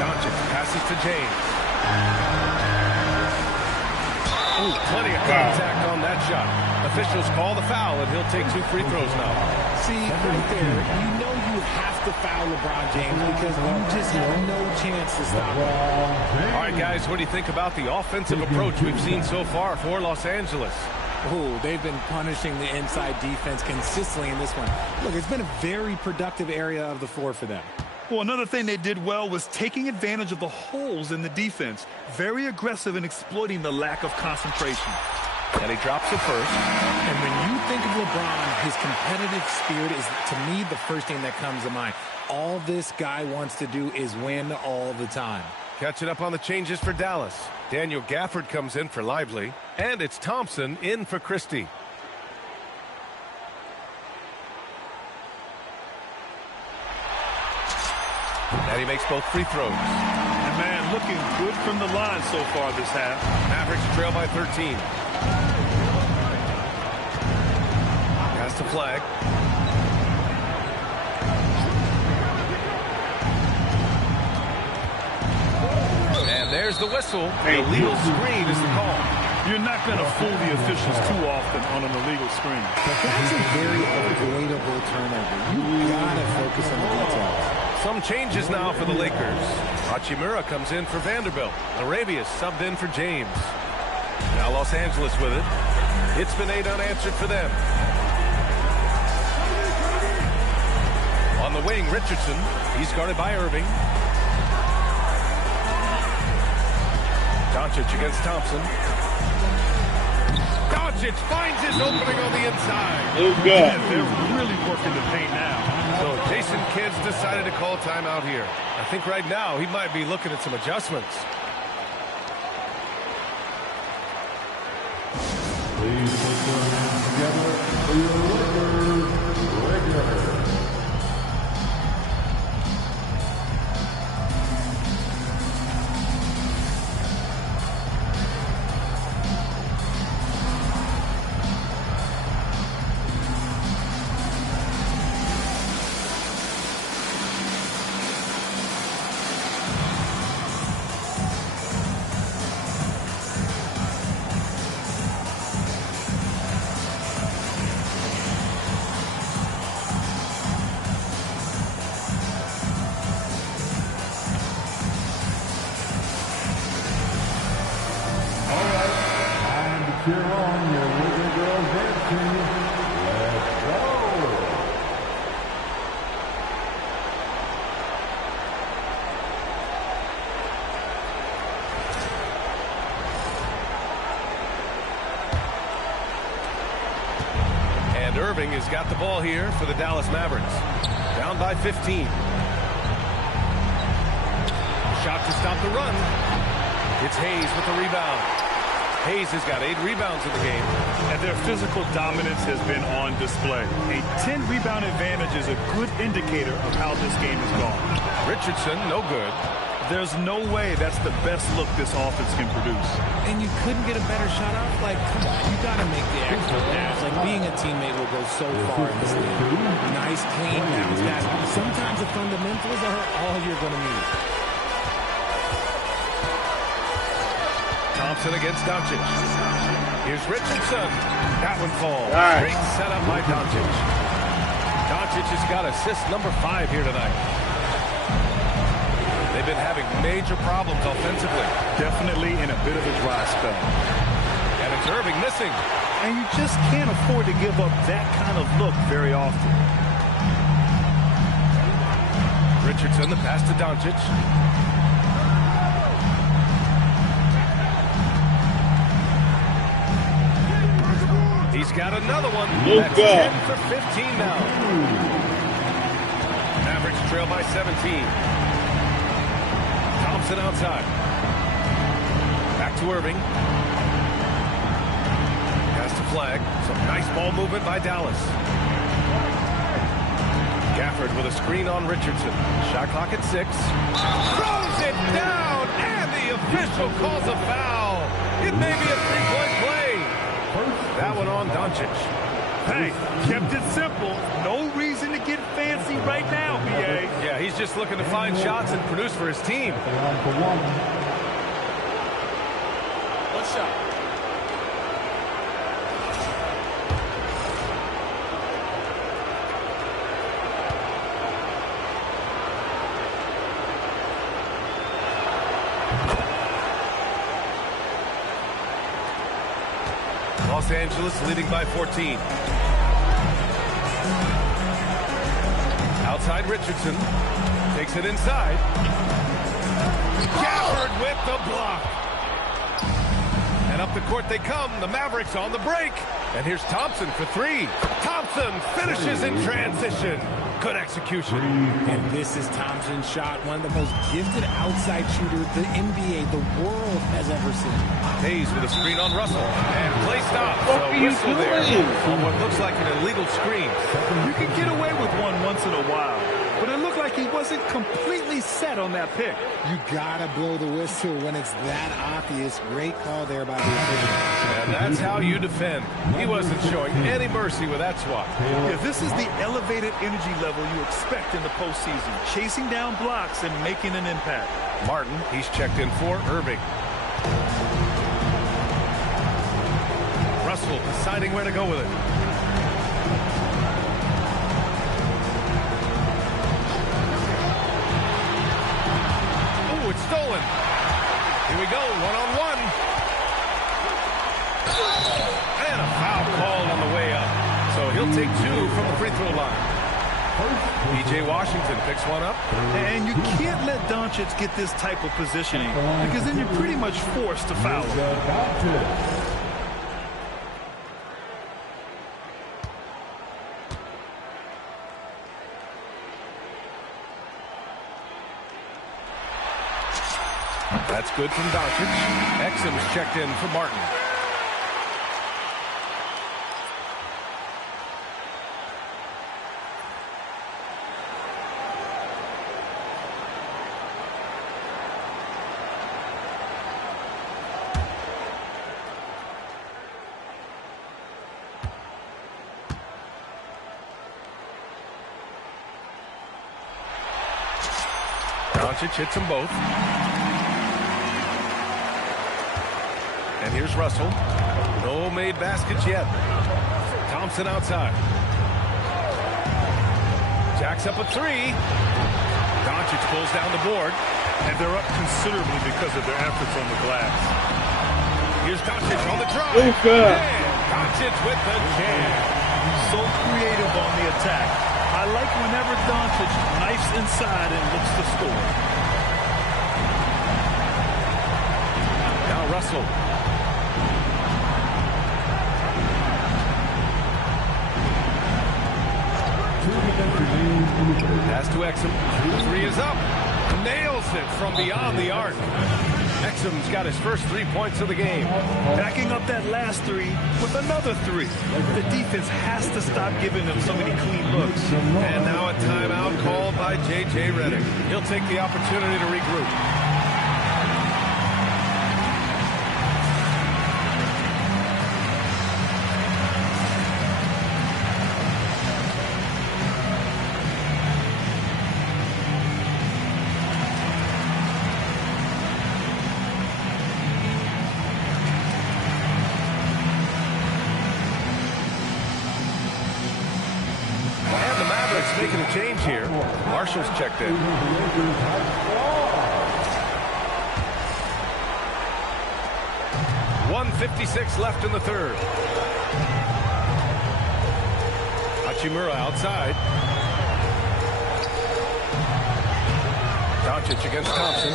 Doncic passes to James. Ooh, plenty of contact on that shot. Officials call the foul, and he'll take 2 free throws now. See, right there, you know you have to foul LeBron James because you just have no chance to stop him. All right, guys, what do you think about the offensive approach we've seen so far for Los Angeles? Oh, they've been punishing the inside defense consistently in this one. Look, it's been a very productive area of the floor for them. Well, another thing they did well was taking advantage of the holes in the defense. Very aggressive in exploiting the lack of concentration. And he drops it first. And when you think of LeBron, his competitive spirit is, to me, the first thing that comes to mind. All this guy wants to do is win all the time. Catching up on the changes for Dallas. Daniel Gafford comes in for Lively. And it's Thompson in for Christie. And he makes both free throws. And man, looking good from the line so far this half. Mavericks trail by 13. Pass to Flag. And there's the whistle. The illegal screen is the call. You're not going to fool the officials too often on an illegal screen. But that's a very avoidable turnover. You gotta focus on the details. Some changes now for the Lakers. Hachimura comes in for Vanderbilt. Arabius subbed in for James. Now Los Angeles with it. It's been 8 unanswered for them. On the wing, Richardson. He's guarded by Irving. Doncic against Thompson. Doncic finds his opening on the inside. Good. Yeah, they're really working the paint now. So Jason Kidd's decided to call timeout here. I think right now he might be looking at some adjustments. Please put your hands together for your Lakers regular. cheer on your little girls dancing. Let's go. And Irving has got the ball here for the Dallas Mavericks. Down by 15. Shot to stop the run. It's Hayes with the rebound. Hayes has got 8 rebounds in the game. And their physical dominance has been on display. A 10-rebound advantage is a good indicator of how this game has gone. Richardson, no good. There's no way that's the best look this offense can produce. And you couldn't get a better shot off? Like, come on, you got to make the extra pass. Like, being a teammate will go so far in this game. Nice, clean bounce pass. Sometimes the fundamentals are all you're going to need. Thompson against Doncic. Here's Richardson. That one falls. Right. Great setup by Doncic. Doncic has got assist number 5 here tonight. They've been having major problems offensively. Definitely in a bit of a dry spell. And it's Irving missing. And you just can't afford to give up that kind of look very often. Richardson, the pass to Doncic. He's got another one. Luka. That's 10 for 15 now. Mavericks trail by 17. Thompson outside. Back to Irving. Has to flag. Some nice ball movement by Dallas. Gafford with a screen on Richardson. Shot clock at 6. Throws it down, and the official calls a foul. It may be a 3-point play. That one on Doncic. Hey, kept it simple. No reason to get fancy right now, B.A. Yeah, he's just looking to find shots and produce for his team. One shot. Los Angeles leading by 14. Outside Richardson. Takes it inside. Gafford with the block. And up the court they come. The Mavericks on the break. And here's Thompson for 3. Thompson finishes in transition. Good execution. And this is Thompson's shot, one of the most gifted outside shooters the NBA, the world has ever seen. Hayes with a screen on Russell. And play stop. So whistle there on what looks like an illegal screen. You can get away with one once in a while, but it looked like he wasn't completely set on that pick. You gotta blow the whistle when it's that obvious. Great call there by the official. And that's how you defend. He wasn't showing any mercy with that swat. Yeah, this is the elevated energy level you expect in the postseason. Chasing down blocks and making an impact. Martin, he's checked in for Irving. Russell deciding where to go with it. Oh, it's stolen. Here we go, one-on-one. And a foul called on the way up. So he'll take 2 from the free throw line. P.J. Washington picks one up. And you can't let Doncic get this type of positioning because then you're pretty much forced to foul him. That's good from Doncic. Exum's checked in for Martin. Doncic hits them both. And here's Russell. No made baskets yet. Thompson outside. Jacks up a 3. Doncic pulls down the board. And they're up considerably because of their efforts on the glass. Here's Doncic on the drive. Luka. And Doncic with the jam. So creative on the attack. I like whenever Doncic knifes inside and looks to score. Now Russell. Pass to Exum. Three is up. Nails it from beyond the arc. Exum's got his first 3 points of the game. Backing up that last three with another three. The defense has to stop giving them so many clean looks. And now a timeout called by J.J. Redick. He'll take the opportunity to regroup. Making a change here. Marshall's checked in. .156 left in the third. Hachimura outside. Doncic against Thompson.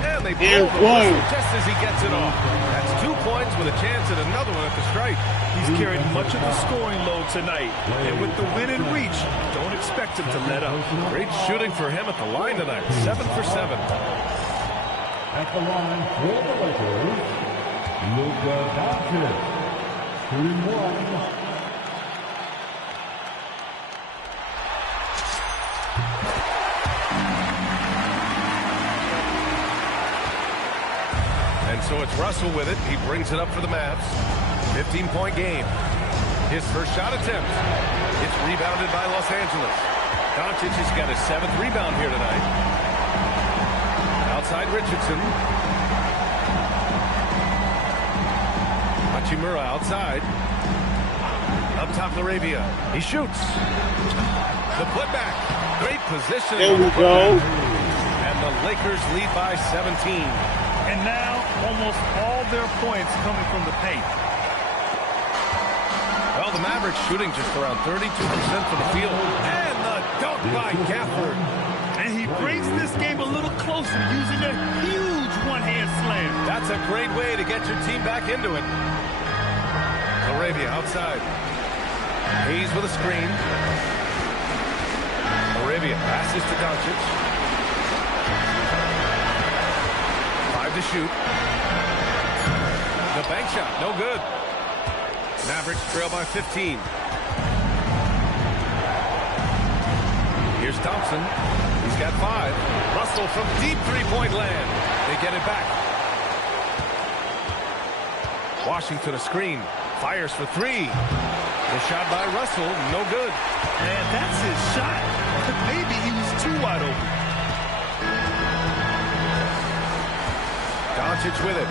And they blow the whistle just as he gets it off. That's 2 points with a chance at another one at the stripe. He's carried much of the scoring load tonight. And with the win and reach, don't expect him to let up. Great shooting for him at the line tonight. 7 for 7. At the line for the Lakers, Luka Doncic, shooting 1. And so it's Russell with it. He brings it up for the Mavs. 15-point game. His first shot attempt. It's rebounded by Los Angeles. Doncic has got his 7th rebound here tonight. Outside Richardson. Hachimura outside. Up top Laravia. He shoots. The putback. Great position. There we go. And the Lakers lead by 17. And now, almost all their points coming from the paint. Well, the Mavericks shooting just around 32% from the field. And the dunk by Gafford. And he brings this game a little closer using a huge one-hand slam. That's a great way to get your team back into it. Laravia outside. Hayes with a screen. Laravia passes to Doncic. 5 to shoot. The bank shot, no good. Mavericks trail by 15. Here's Thompson. He's got 5. Russell from deep three-point land. They get it back. Washington a screen. Fires for 3. The shot by Russell, no good. And that's his shot. Maybe he was too wide open. Doncic with it.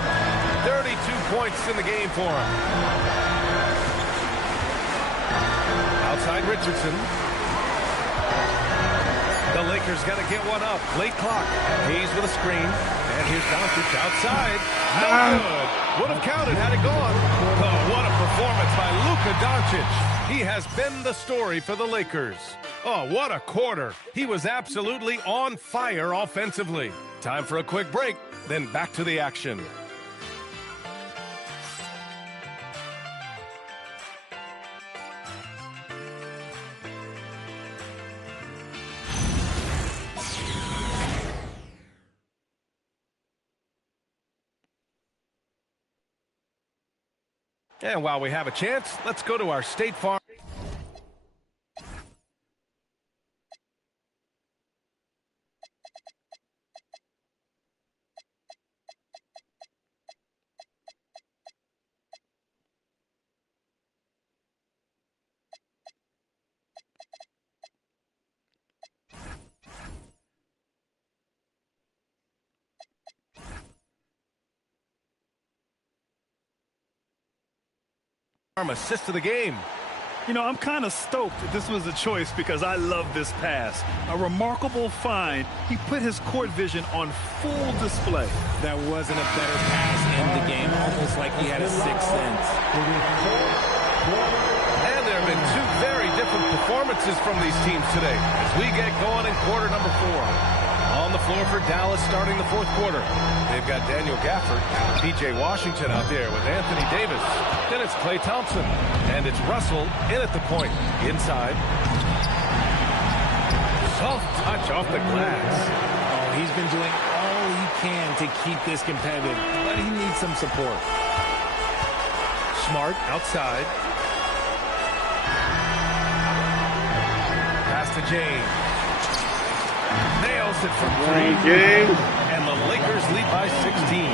32 points in the game for him. Outside Richardson. The Lakers got to get one up. Late clock. Hayes with a screen. And here's Doncic outside. No good. Would have counted had it gone. Oh, what a performance by Luka Doncic. He has been the story for the Lakers. Oh, what a quarter. He was absolutely on fire offensively. Time for a quick break, then back to the action. And while we have a chance, let's go to our State Farm. Assist to the game. You know, I'm kind of stoked that this was a choice because I love this pass. A remarkable find. He put his court vision on full display. That wasn't a better pass in the game, almost like he had a sixth sense. And there have been two very different performances from these teams today as we get going in quarter number 4. On the floor for Dallas starting the fourth quarter. They've got Daniel Gafford, P.J. Washington out there with Anthony Davis. Then it's Klay Thompson. And it's Russell in at the point. Inside. Soft touch off the glass. Oh, he's been doing all he can to keep this competitive, but he needs some support. Smart outside. Pass to James. Nails it from 3. And the Lakers lead by 16.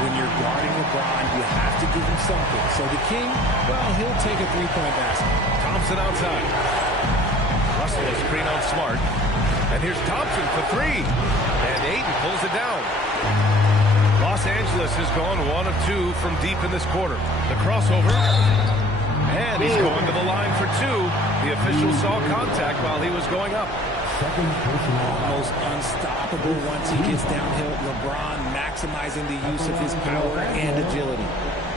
When you're guarding LeBron, you have to give him something. So the King, well, he'll take a three-point basket. Thompson outside. Russell is screen on Smart. And here's Thompson for 3. And Ayton pulls it down. Los Angeles has gone 1 of 2 from deep in this quarter. The crossover. And he's going to the line for 2. The official saw contact while he was going up. Almost unstoppable once he gets downhill. LeBron maximizing the use of his power and agility.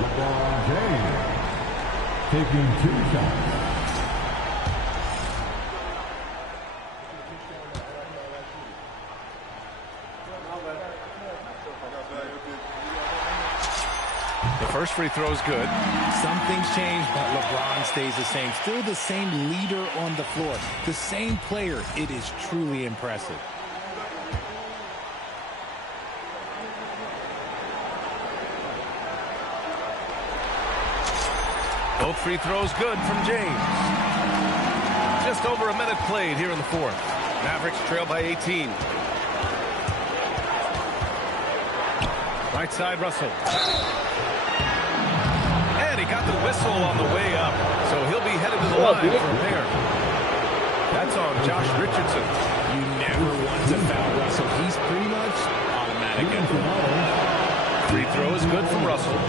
LeBron James taking 2 shots. The first free throw is good. Some things change, but LeBron stays the same. Still the same leader on the floor. The same player. It is truly impressive. Both free throws good from James. Just over a minute played here in the fourth. Mavericks trail by 18. Right side, Russell. And he got the whistle on the way up, so he'll be headed to the line for a pair. That's on Josh Richardson. You never want to foul Russell. He's pretty much automatic at the line. Free throw is good from Russell.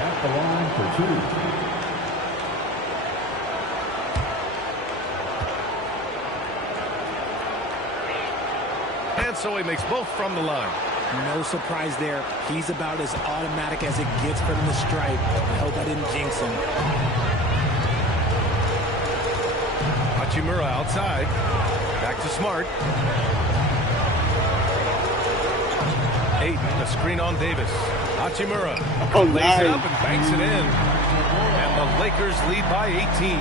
At the line for 2. And so he makes both from the line. No surprise there. He's about as automatic as it gets from the stripe. I hope I didn't jinx him. Hachimura outside. Back to Smart. Ayton, a screen on Davis. Hachimura lays it up and banks it in. And the Lakers lead by 18.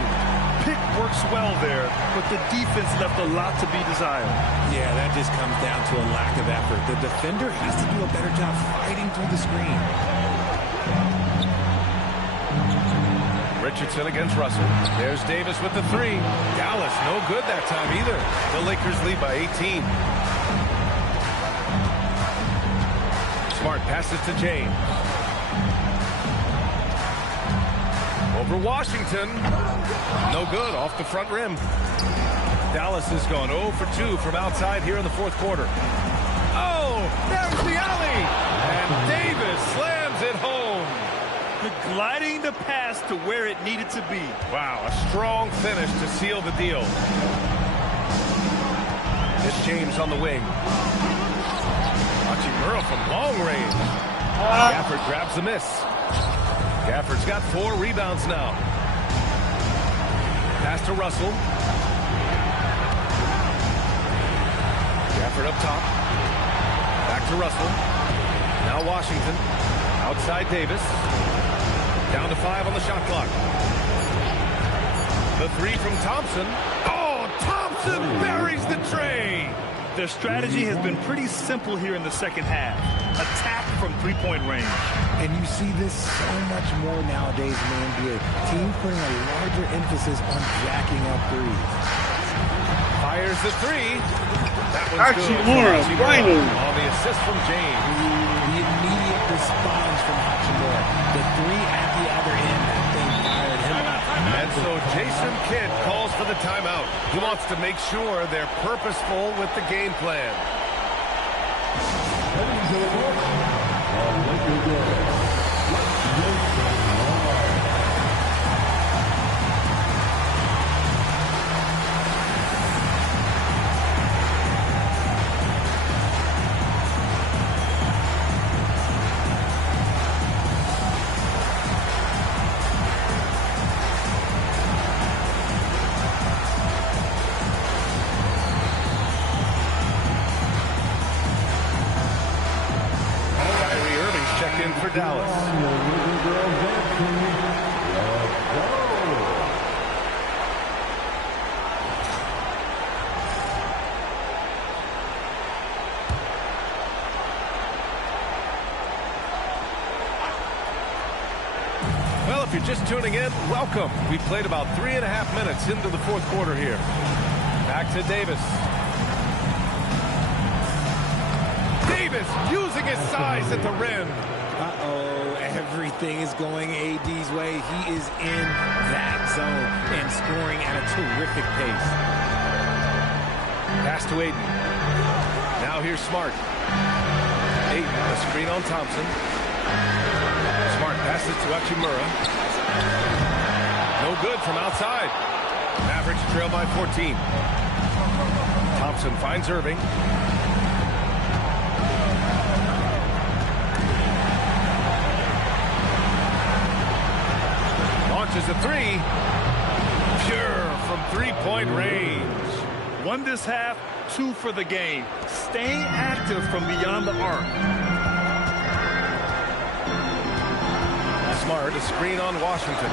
Pick works well there, but the defense left a lot to be desired. Yeah, that just comes down to a lack of effort. The defender has to do a better job fighting through the screen. Richardson against Russell. There's Davis with the 3. Dallas no good that time either. The Lakers lead by 18. Smart passes to James. Over Washington. No good off the front rim. Dallas has gone 0 for 2 from outside here in the fourth quarter. Oh, there's the alley. And Davis slams it home. Gliding the pass to where it needed to be. Wow, a strong finish to seal the deal. It's James on the wing. Hachimura from long range. Gafford grabs the miss. Gafford's got 4 rebounds now. Pass to Russell. Gafford up top. Back to Russell. Now Washington. Outside Davis. Down to 5 on the shot clock. The 3 from Thompson. Oh, Thompson buries the tray. Their strategy has been pretty simple here in the second half. Attack from 3-point range. And you see this so much more nowadays in the NBA. Teams putting a larger emphasis on jacking up threes. Fires the 3. That one's good. Hachimura on the assist from James. The immediate response from Hachimura. The 3 at the other end. That thing fired him up. And so Jason Kidd calls for the timeout. He wants to make sure they're purposeful with the game plan. Dallas. Well, if you're just tuning in, welcome. We played about 3.5 minutes into the fourth quarter here. Back to Davis. Davis using his size at the rim. Uh-oh, everything is going AD's way. He is in that zone and scoring at a terrific pace. Pass to Aiden. Now here's Smart. Aiden, a screen on Thompson. Smart passes to Hachimura. No good from outside. Mavericks trail by 14. Thompson finds Irving. Launches a three. Pure from three-point range. 1 this half, 2 for the game. Staying active from beyond the arc. Smart, a screen on Washington.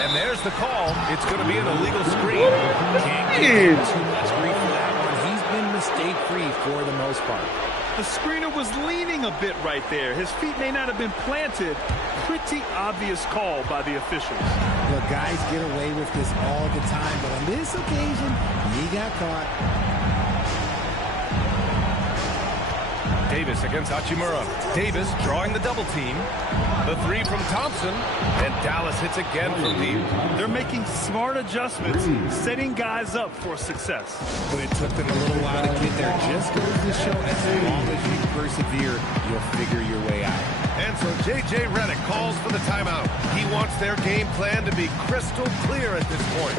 And there's the call. It's going to be an illegal screen. Can't give him too much grief for that one. He's been mistake-free for the most part. The screener was leaning a bit right there. His feet may not have been planted. Pretty obvious call by the officials. Look, guys get away with this all the time, but on this occasion, he got caught. Davis against Hachimura. Davis drawing the double team. The three from Thompson. And Dallas hits again from deep. They're making smart adjustments, setting guys up for success. But it took them a little while to get there. Just goes to show as long as you persevere, you'll figure your way out. And so J.J. Redick calls for the timeout. He wants their game plan to be crystal clear at this point.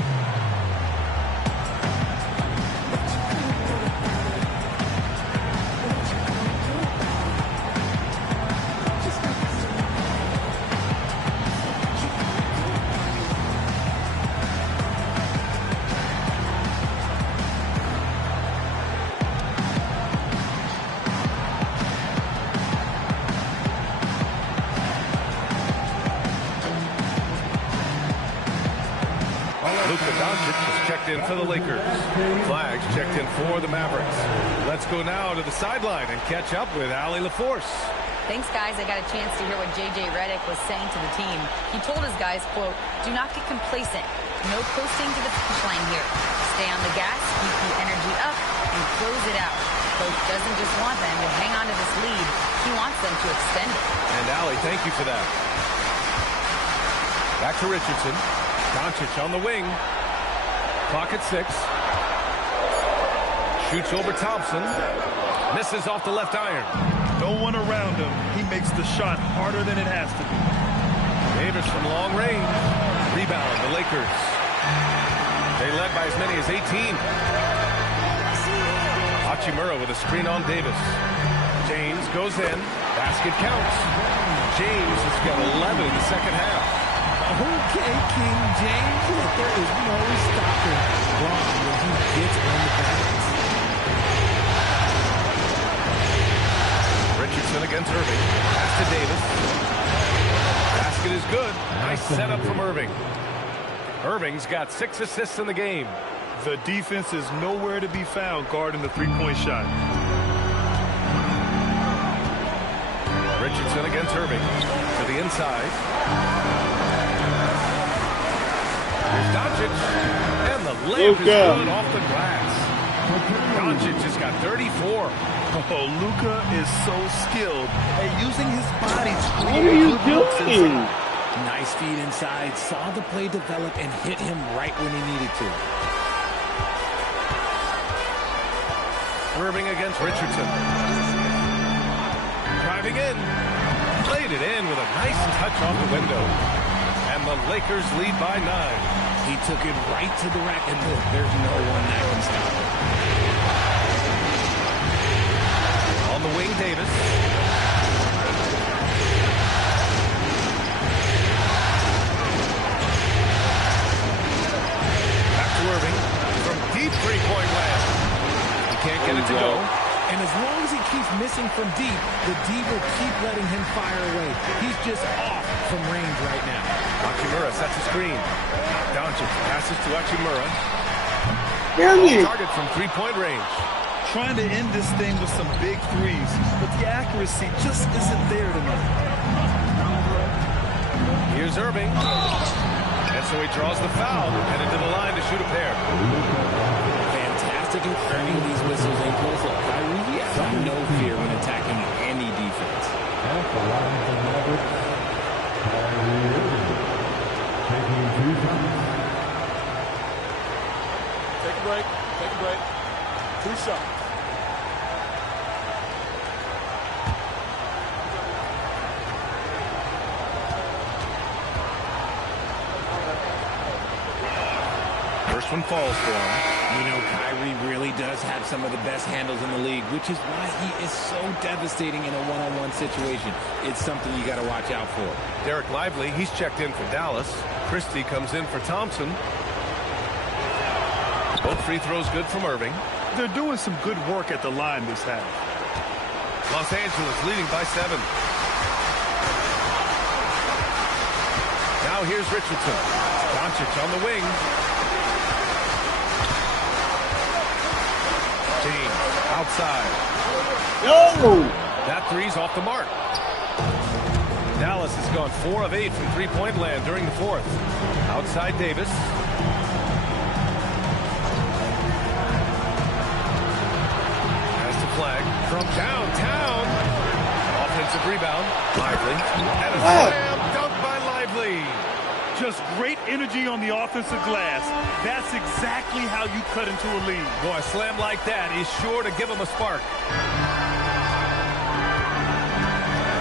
For the Lakers. Flags checked in for the Mavericks. Let's go now to the sideline and catch up with Allie LaForce. Thanks, guys. I got a chance to hear what J.J. Redick was saying to the team. He told his guys, quote, "Do not get complacent. No coasting to the finish line here. Stay on the gas, keep the energy up, and close it out. Coach doesn't just want them to hang on to this lead. He wants them to extend it." And Allie, thank you for that. Back to Richardson. Doncic on the wing. Clock at 6. Shoots over Thompson. Misses off the left iron. No one around him. He makes the shot harder than it has to be. Davis from long range. Rebound, the Lakers. They led by as many as 18. Hachimura with a screen on Davis. James goes in. Basket counts. James has got 11 in the second half. Okay, King James, there is no stopping Bron when he gets on the balance. Richardson against Irving. Pass to Davis. Basket is good. Nice setup from Irving. Irving's got 6 assists in the game. The defense is nowhere to be found guarding the three-point shot. Richardson against Irving. To the inside. Here's Doncic, and the layup is good off the glass. Doncic just got 34. Oh, Luka is so skilled at using his body to What are you doing? Nice feed inside, saw the play develop and hit him right when he needed to. Irving against Richardson. Driving in. Played it in with a nice touch off the window. And the Lakers lead by 9. He took it right to the rack, and look, there's no one that can stop it. On the wing, Davis. Back to Irving from deep three-point land. He can't get it to go. And as long as he keeps missing from deep, the D will keep letting him fire away. He's just off from range right now. Hachimura sets a screen. Doncic passes to Hachimura. Target from three-point range. Trying to end this thing with some big threes, but the accuracy just isn't there tonight. Here's Irving. And so he draws the foul, headed to the line to shoot a pair. Fantastic in earning these whistles in close up. Kyrie has no fear when attacking any defense. At the line for the Mavericks, Kyrie Irving, taking 2 shots. Take a break. Take a break. 2 shots. First one falls for him. You know, Kyrie really does have some of the best handles in the league, which is why he is so devastating in a one-on-one situation. It's something you got to watch out for. Derek Lively, he's checked in for Dallas. Christie comes in for Thompson. Both free throws good from Irving. They're doing some good work at the line this half. Los Angeles leading by 7. Now here's Richardson. Doncic on the wing. James outside. No! That three's off the mark. Dallas has gone 4 of 8 from three-point land during the fourth. Outside Davis. Has to flag from downtown. Offensive rebound. Lively. And a slam dunk by Lively. Just great energy on the offensive glass. That's exactly how you cut into a lead. Boy, a slam like that is sure to give him a spark.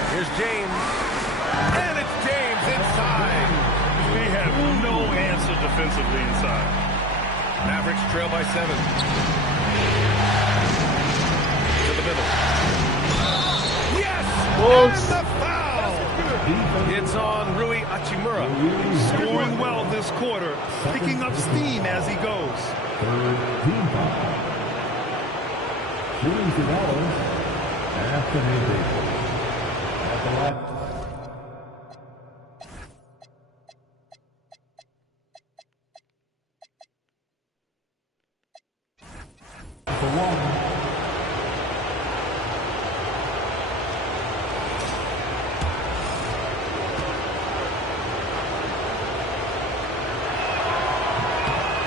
Here's James. And it's James inside. We have no answer defensively inside. Mavericks trail by 7. To the middle. Yes! And the foul! It's on Rui Hachimura. Scoring well this quarter, picking up steam as he goes. Third team foul. Shooting to Dallas, Anthony Davis. At the left. For 1.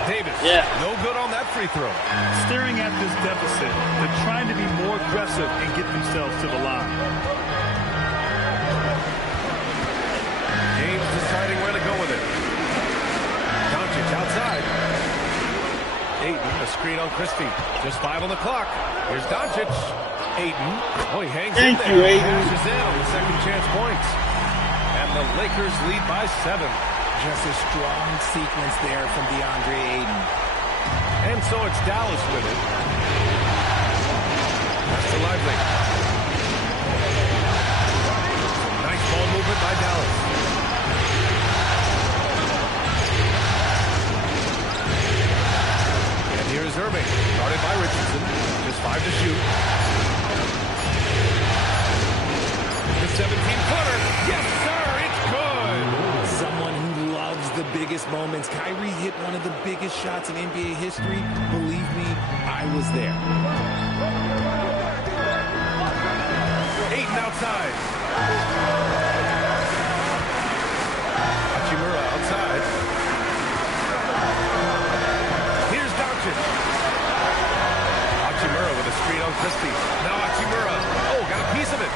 Davis. Yeah. No good on that free throw. Staring at this deficit, they're trying to be more aggressive and get themselves to the line. James deciding where to go with it. Doncic outside. Ayton, a screen on Christie. Just 5 on the clock. Here's Doncic. Ayton. Oh, he hangs in there. Thank you, Ayton. Cashes in on the second chance points. And the Lakers lead by 7. Just a strong sequence there from DeAndre Ayton. And so it's Dallas with it. That's to Lively. Nice ball movement by Dallas. And here's Irving. Started by Richardson. Just 5 to shoot. The 17-footer. Yes, sir. It's good. Someone who loves the biggest moments. Kyrie hit one of the biggest shots in NBA history. Believe me, I was there. Ayton outside. Hachimura outside. Here's Doncic. Hachimura with a screen on Christie. Now Hachimura. Oh, got a piece of it.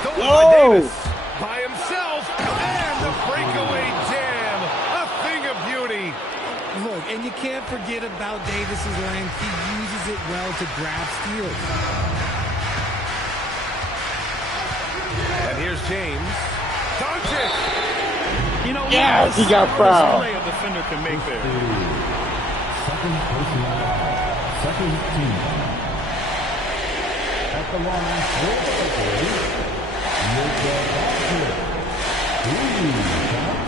Stolen by Davis. By himself. And the breakaway jam. A thing of beauty. Look, and you can't forget about Davis's length. He uses it well to grab steals. And here's James. Doncic. You know, Yeah, he got fouled. A defender can make there. Second personnel, second team foul. At the line, for the Lakers, Luka Doncic. 3 shots.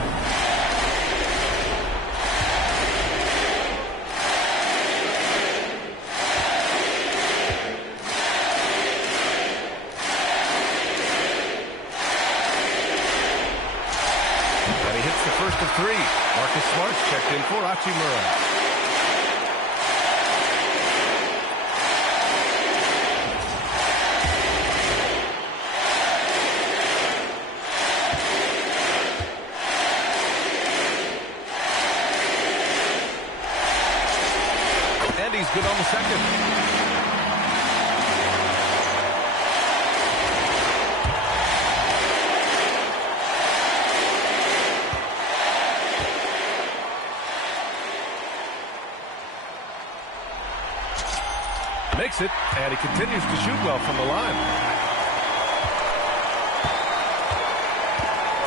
three. Marcus Smart's checked in for Hachimura. And he's good on the second. Makes it, and he continues to shoot well from the line.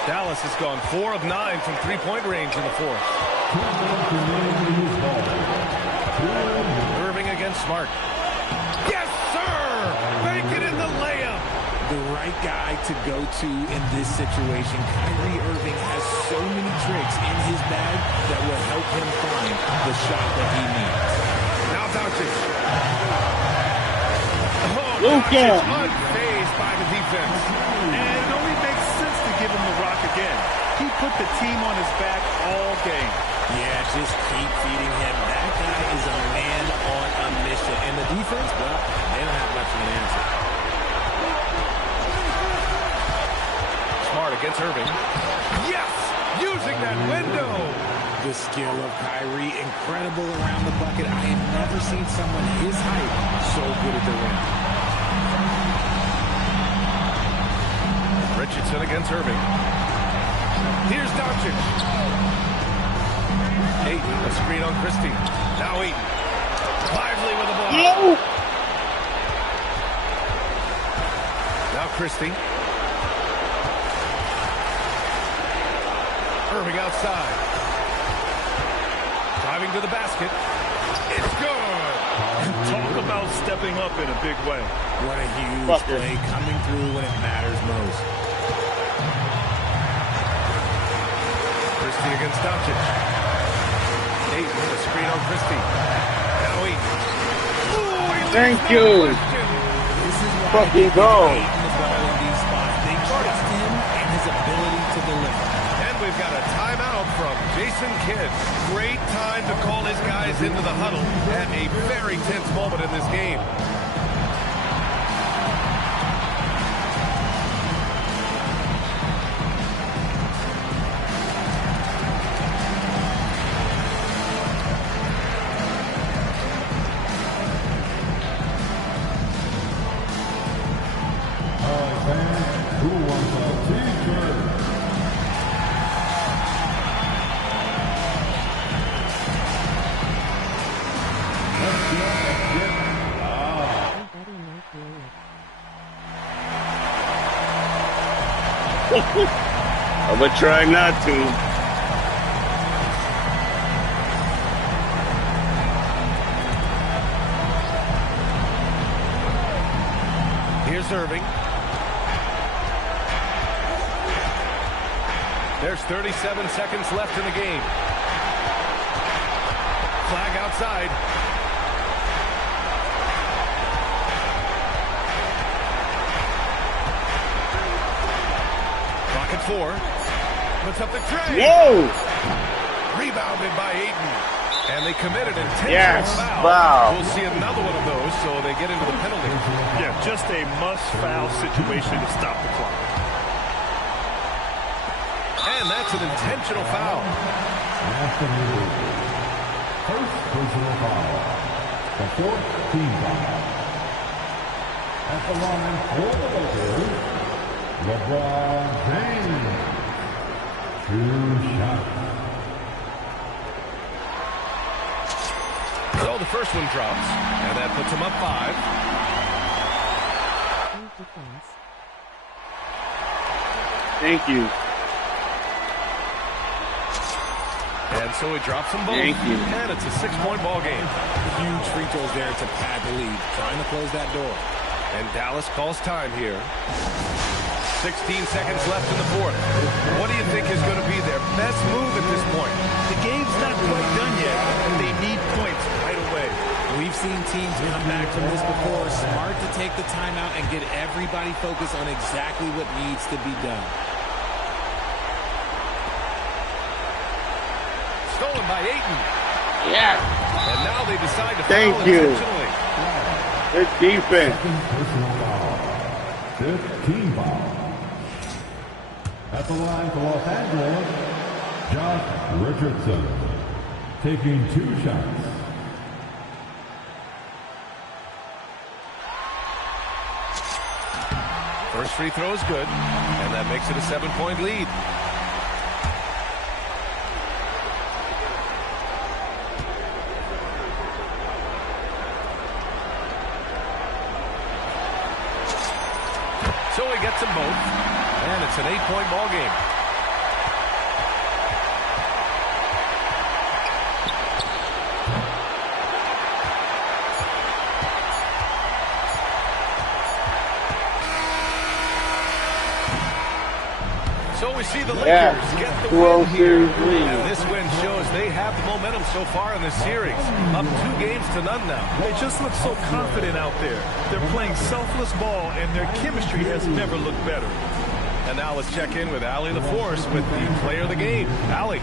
Dallas has gone 4 of 9 from three-point range in the fourth. Irving against Smart. Yes, sir! Make it in the layup! The right guy to go to in this situation. Kyrie Irving has so many tricks in his bag that will help him find the shot that he needs. Now Doncic. Luka. Unfazed by the defense. And it only makes sense to give him the rock again. He put the team on his back all game. Yeah, just keep feeding him. That guy is a man on a mission. And the defense, well, they don't have much of an answer. Smart against Irving. Yes! Using that window! The skill of Kyrie, incredible around the bucket. I have never seen someone his height so good at the rim. Richardson against Irving. Here's Doncic. Ayton, a screen on Christie. Now Ayton. Lively with the ball. No. Now Christie. Irving outside. Driving to the basket. It's good. Talk about stepping up in a big way. What a huge play coming through when it matters most. Christie against Doncic. Ayton, a screen on Christie. Now Ayton. Thank you. Fucking go. The ball in these spots. They trust him and his ability to deliver. And we've got a timeout from Jason Kidd. Great time to call his guys into the huddle at a very tense moment in this game. Who wants a t-shirt? I'm gonna try not to. Here's Irving. There's 37 seconds left in the game. Flag outside. Clock at 4. Puts up the tray. No! Rebounded by Ayton. And they committed intentional foul. Wow. We'll see another one of those, so they get into the penalty. Yeah, just a must-foul situation to stop the clock. And that's an intentional foul. First personal foul. The fourth team foul. At the line for the Lakers, LeBron James. 2 shots. So the first one drops, and that puts him up 5. Thank you. And so he drops them both. Thank you. And it's a 6-point ball game. Huge free throws there to pad the lead, trying to close that door. And Dallas calls time here. 16 seconds left in the fourth. What do you think is going to be their best move at this point? The game's not quite done yet, and they need points right away. We've seen teams come back from this before. Smart to take the timeout and get everybody focused on exactly what needs to be done. stolen by Ayton. Yeah. And now they decide to Thank foul you. intentionally. Good defense. Personal foul. 15 foul. At the line for Los Angeles, Josh Richardson, taking 2 shots. First free throw is good, and that makes it a 7-point lead. So he gets them both, and it's an 8-point ball game. So we see the Lakers get the win here. And this win shows they have the momentum so far in this series. Up 2 games to none now. They just look so confident out there. They're playing selfless ball, and their chemistry has never looked better. And now let's check in with Allie LaForce with the player of the game. Allie.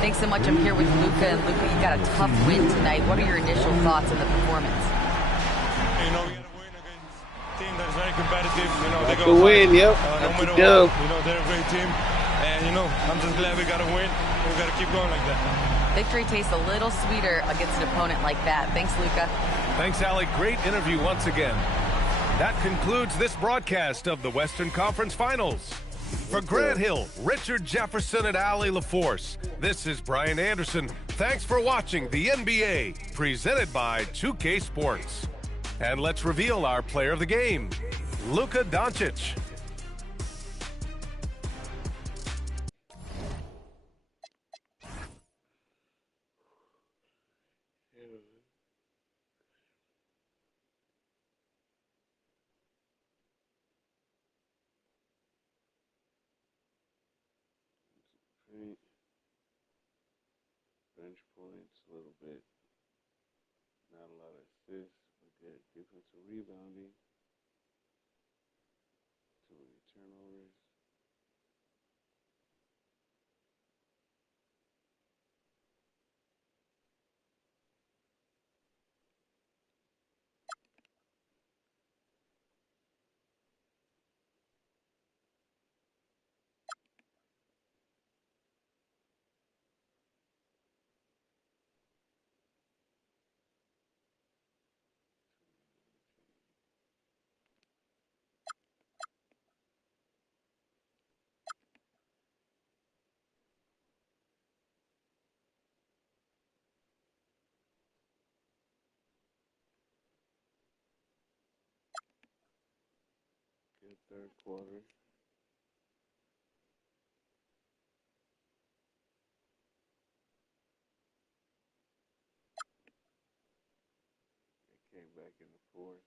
Thanks so much. I'm here with Luka. And Luka, you got a tough win tonight. What are your initial thoughts on the performance? You know, we got to win against a team that is very competitive. You know, they That's go the win, yep. no That's matter the dub. what. You know, they're a great team. And, you know, I'm just glad we got to win. We got to keep going like that. Victory tastes a little sweeter against an opponent like that. Thanks, Luka. Thanks, Allie. Great interview once again. That concludes this broadcast of the Western Conference Finals. For Grant Hill, Richard Jefferson, and Allie LaForce, this is Brian Anderson. Thanks for watching the NBA, presented by 2K Sports. And let's reveal our player of the game, Luka Doncic. Bench points, a little bit. Not a lot of assists, but good defensive rebounding. Too many turnovers. Good third quarter. They came back in the fourth.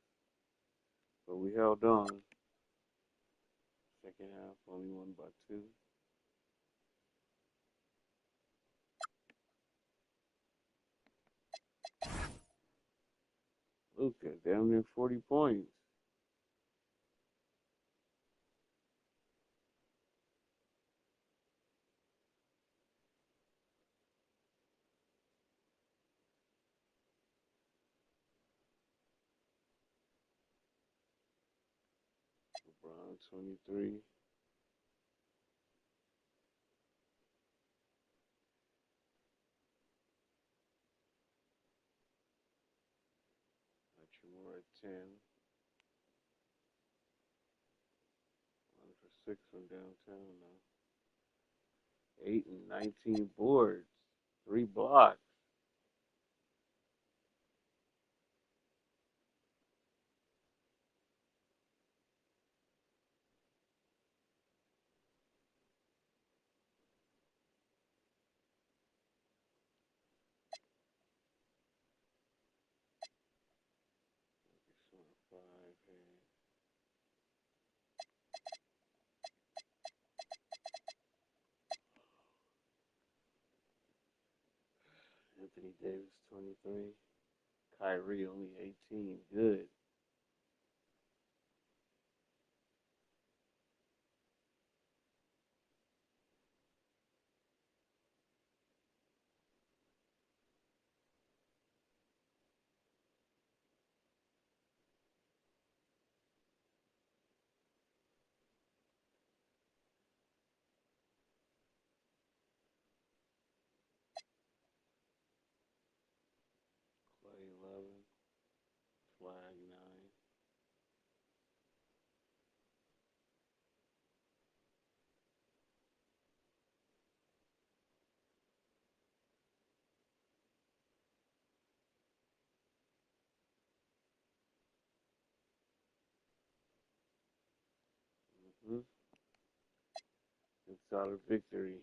But we held on. Second half, only won by 2. Luka, damn near 40 points. LeBron, 23. Hachimura at 10. 1 for 6 from downtown now. 8 and 19 boards. 3 blocks. Five here. Anthony Davis, 23. Kyrie, only 18. Good. solid victory.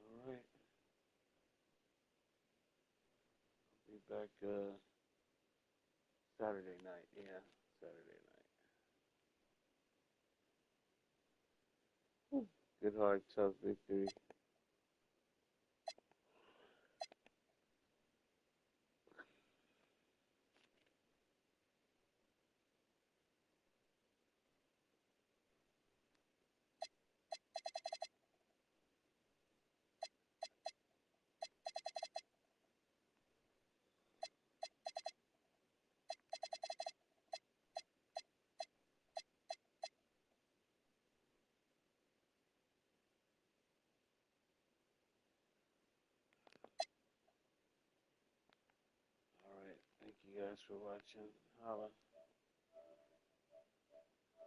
All right. Be back Saturday night. Yeah, Saturday night. Good, hard, tough victory. All right. Thank you guys for watching. Holla.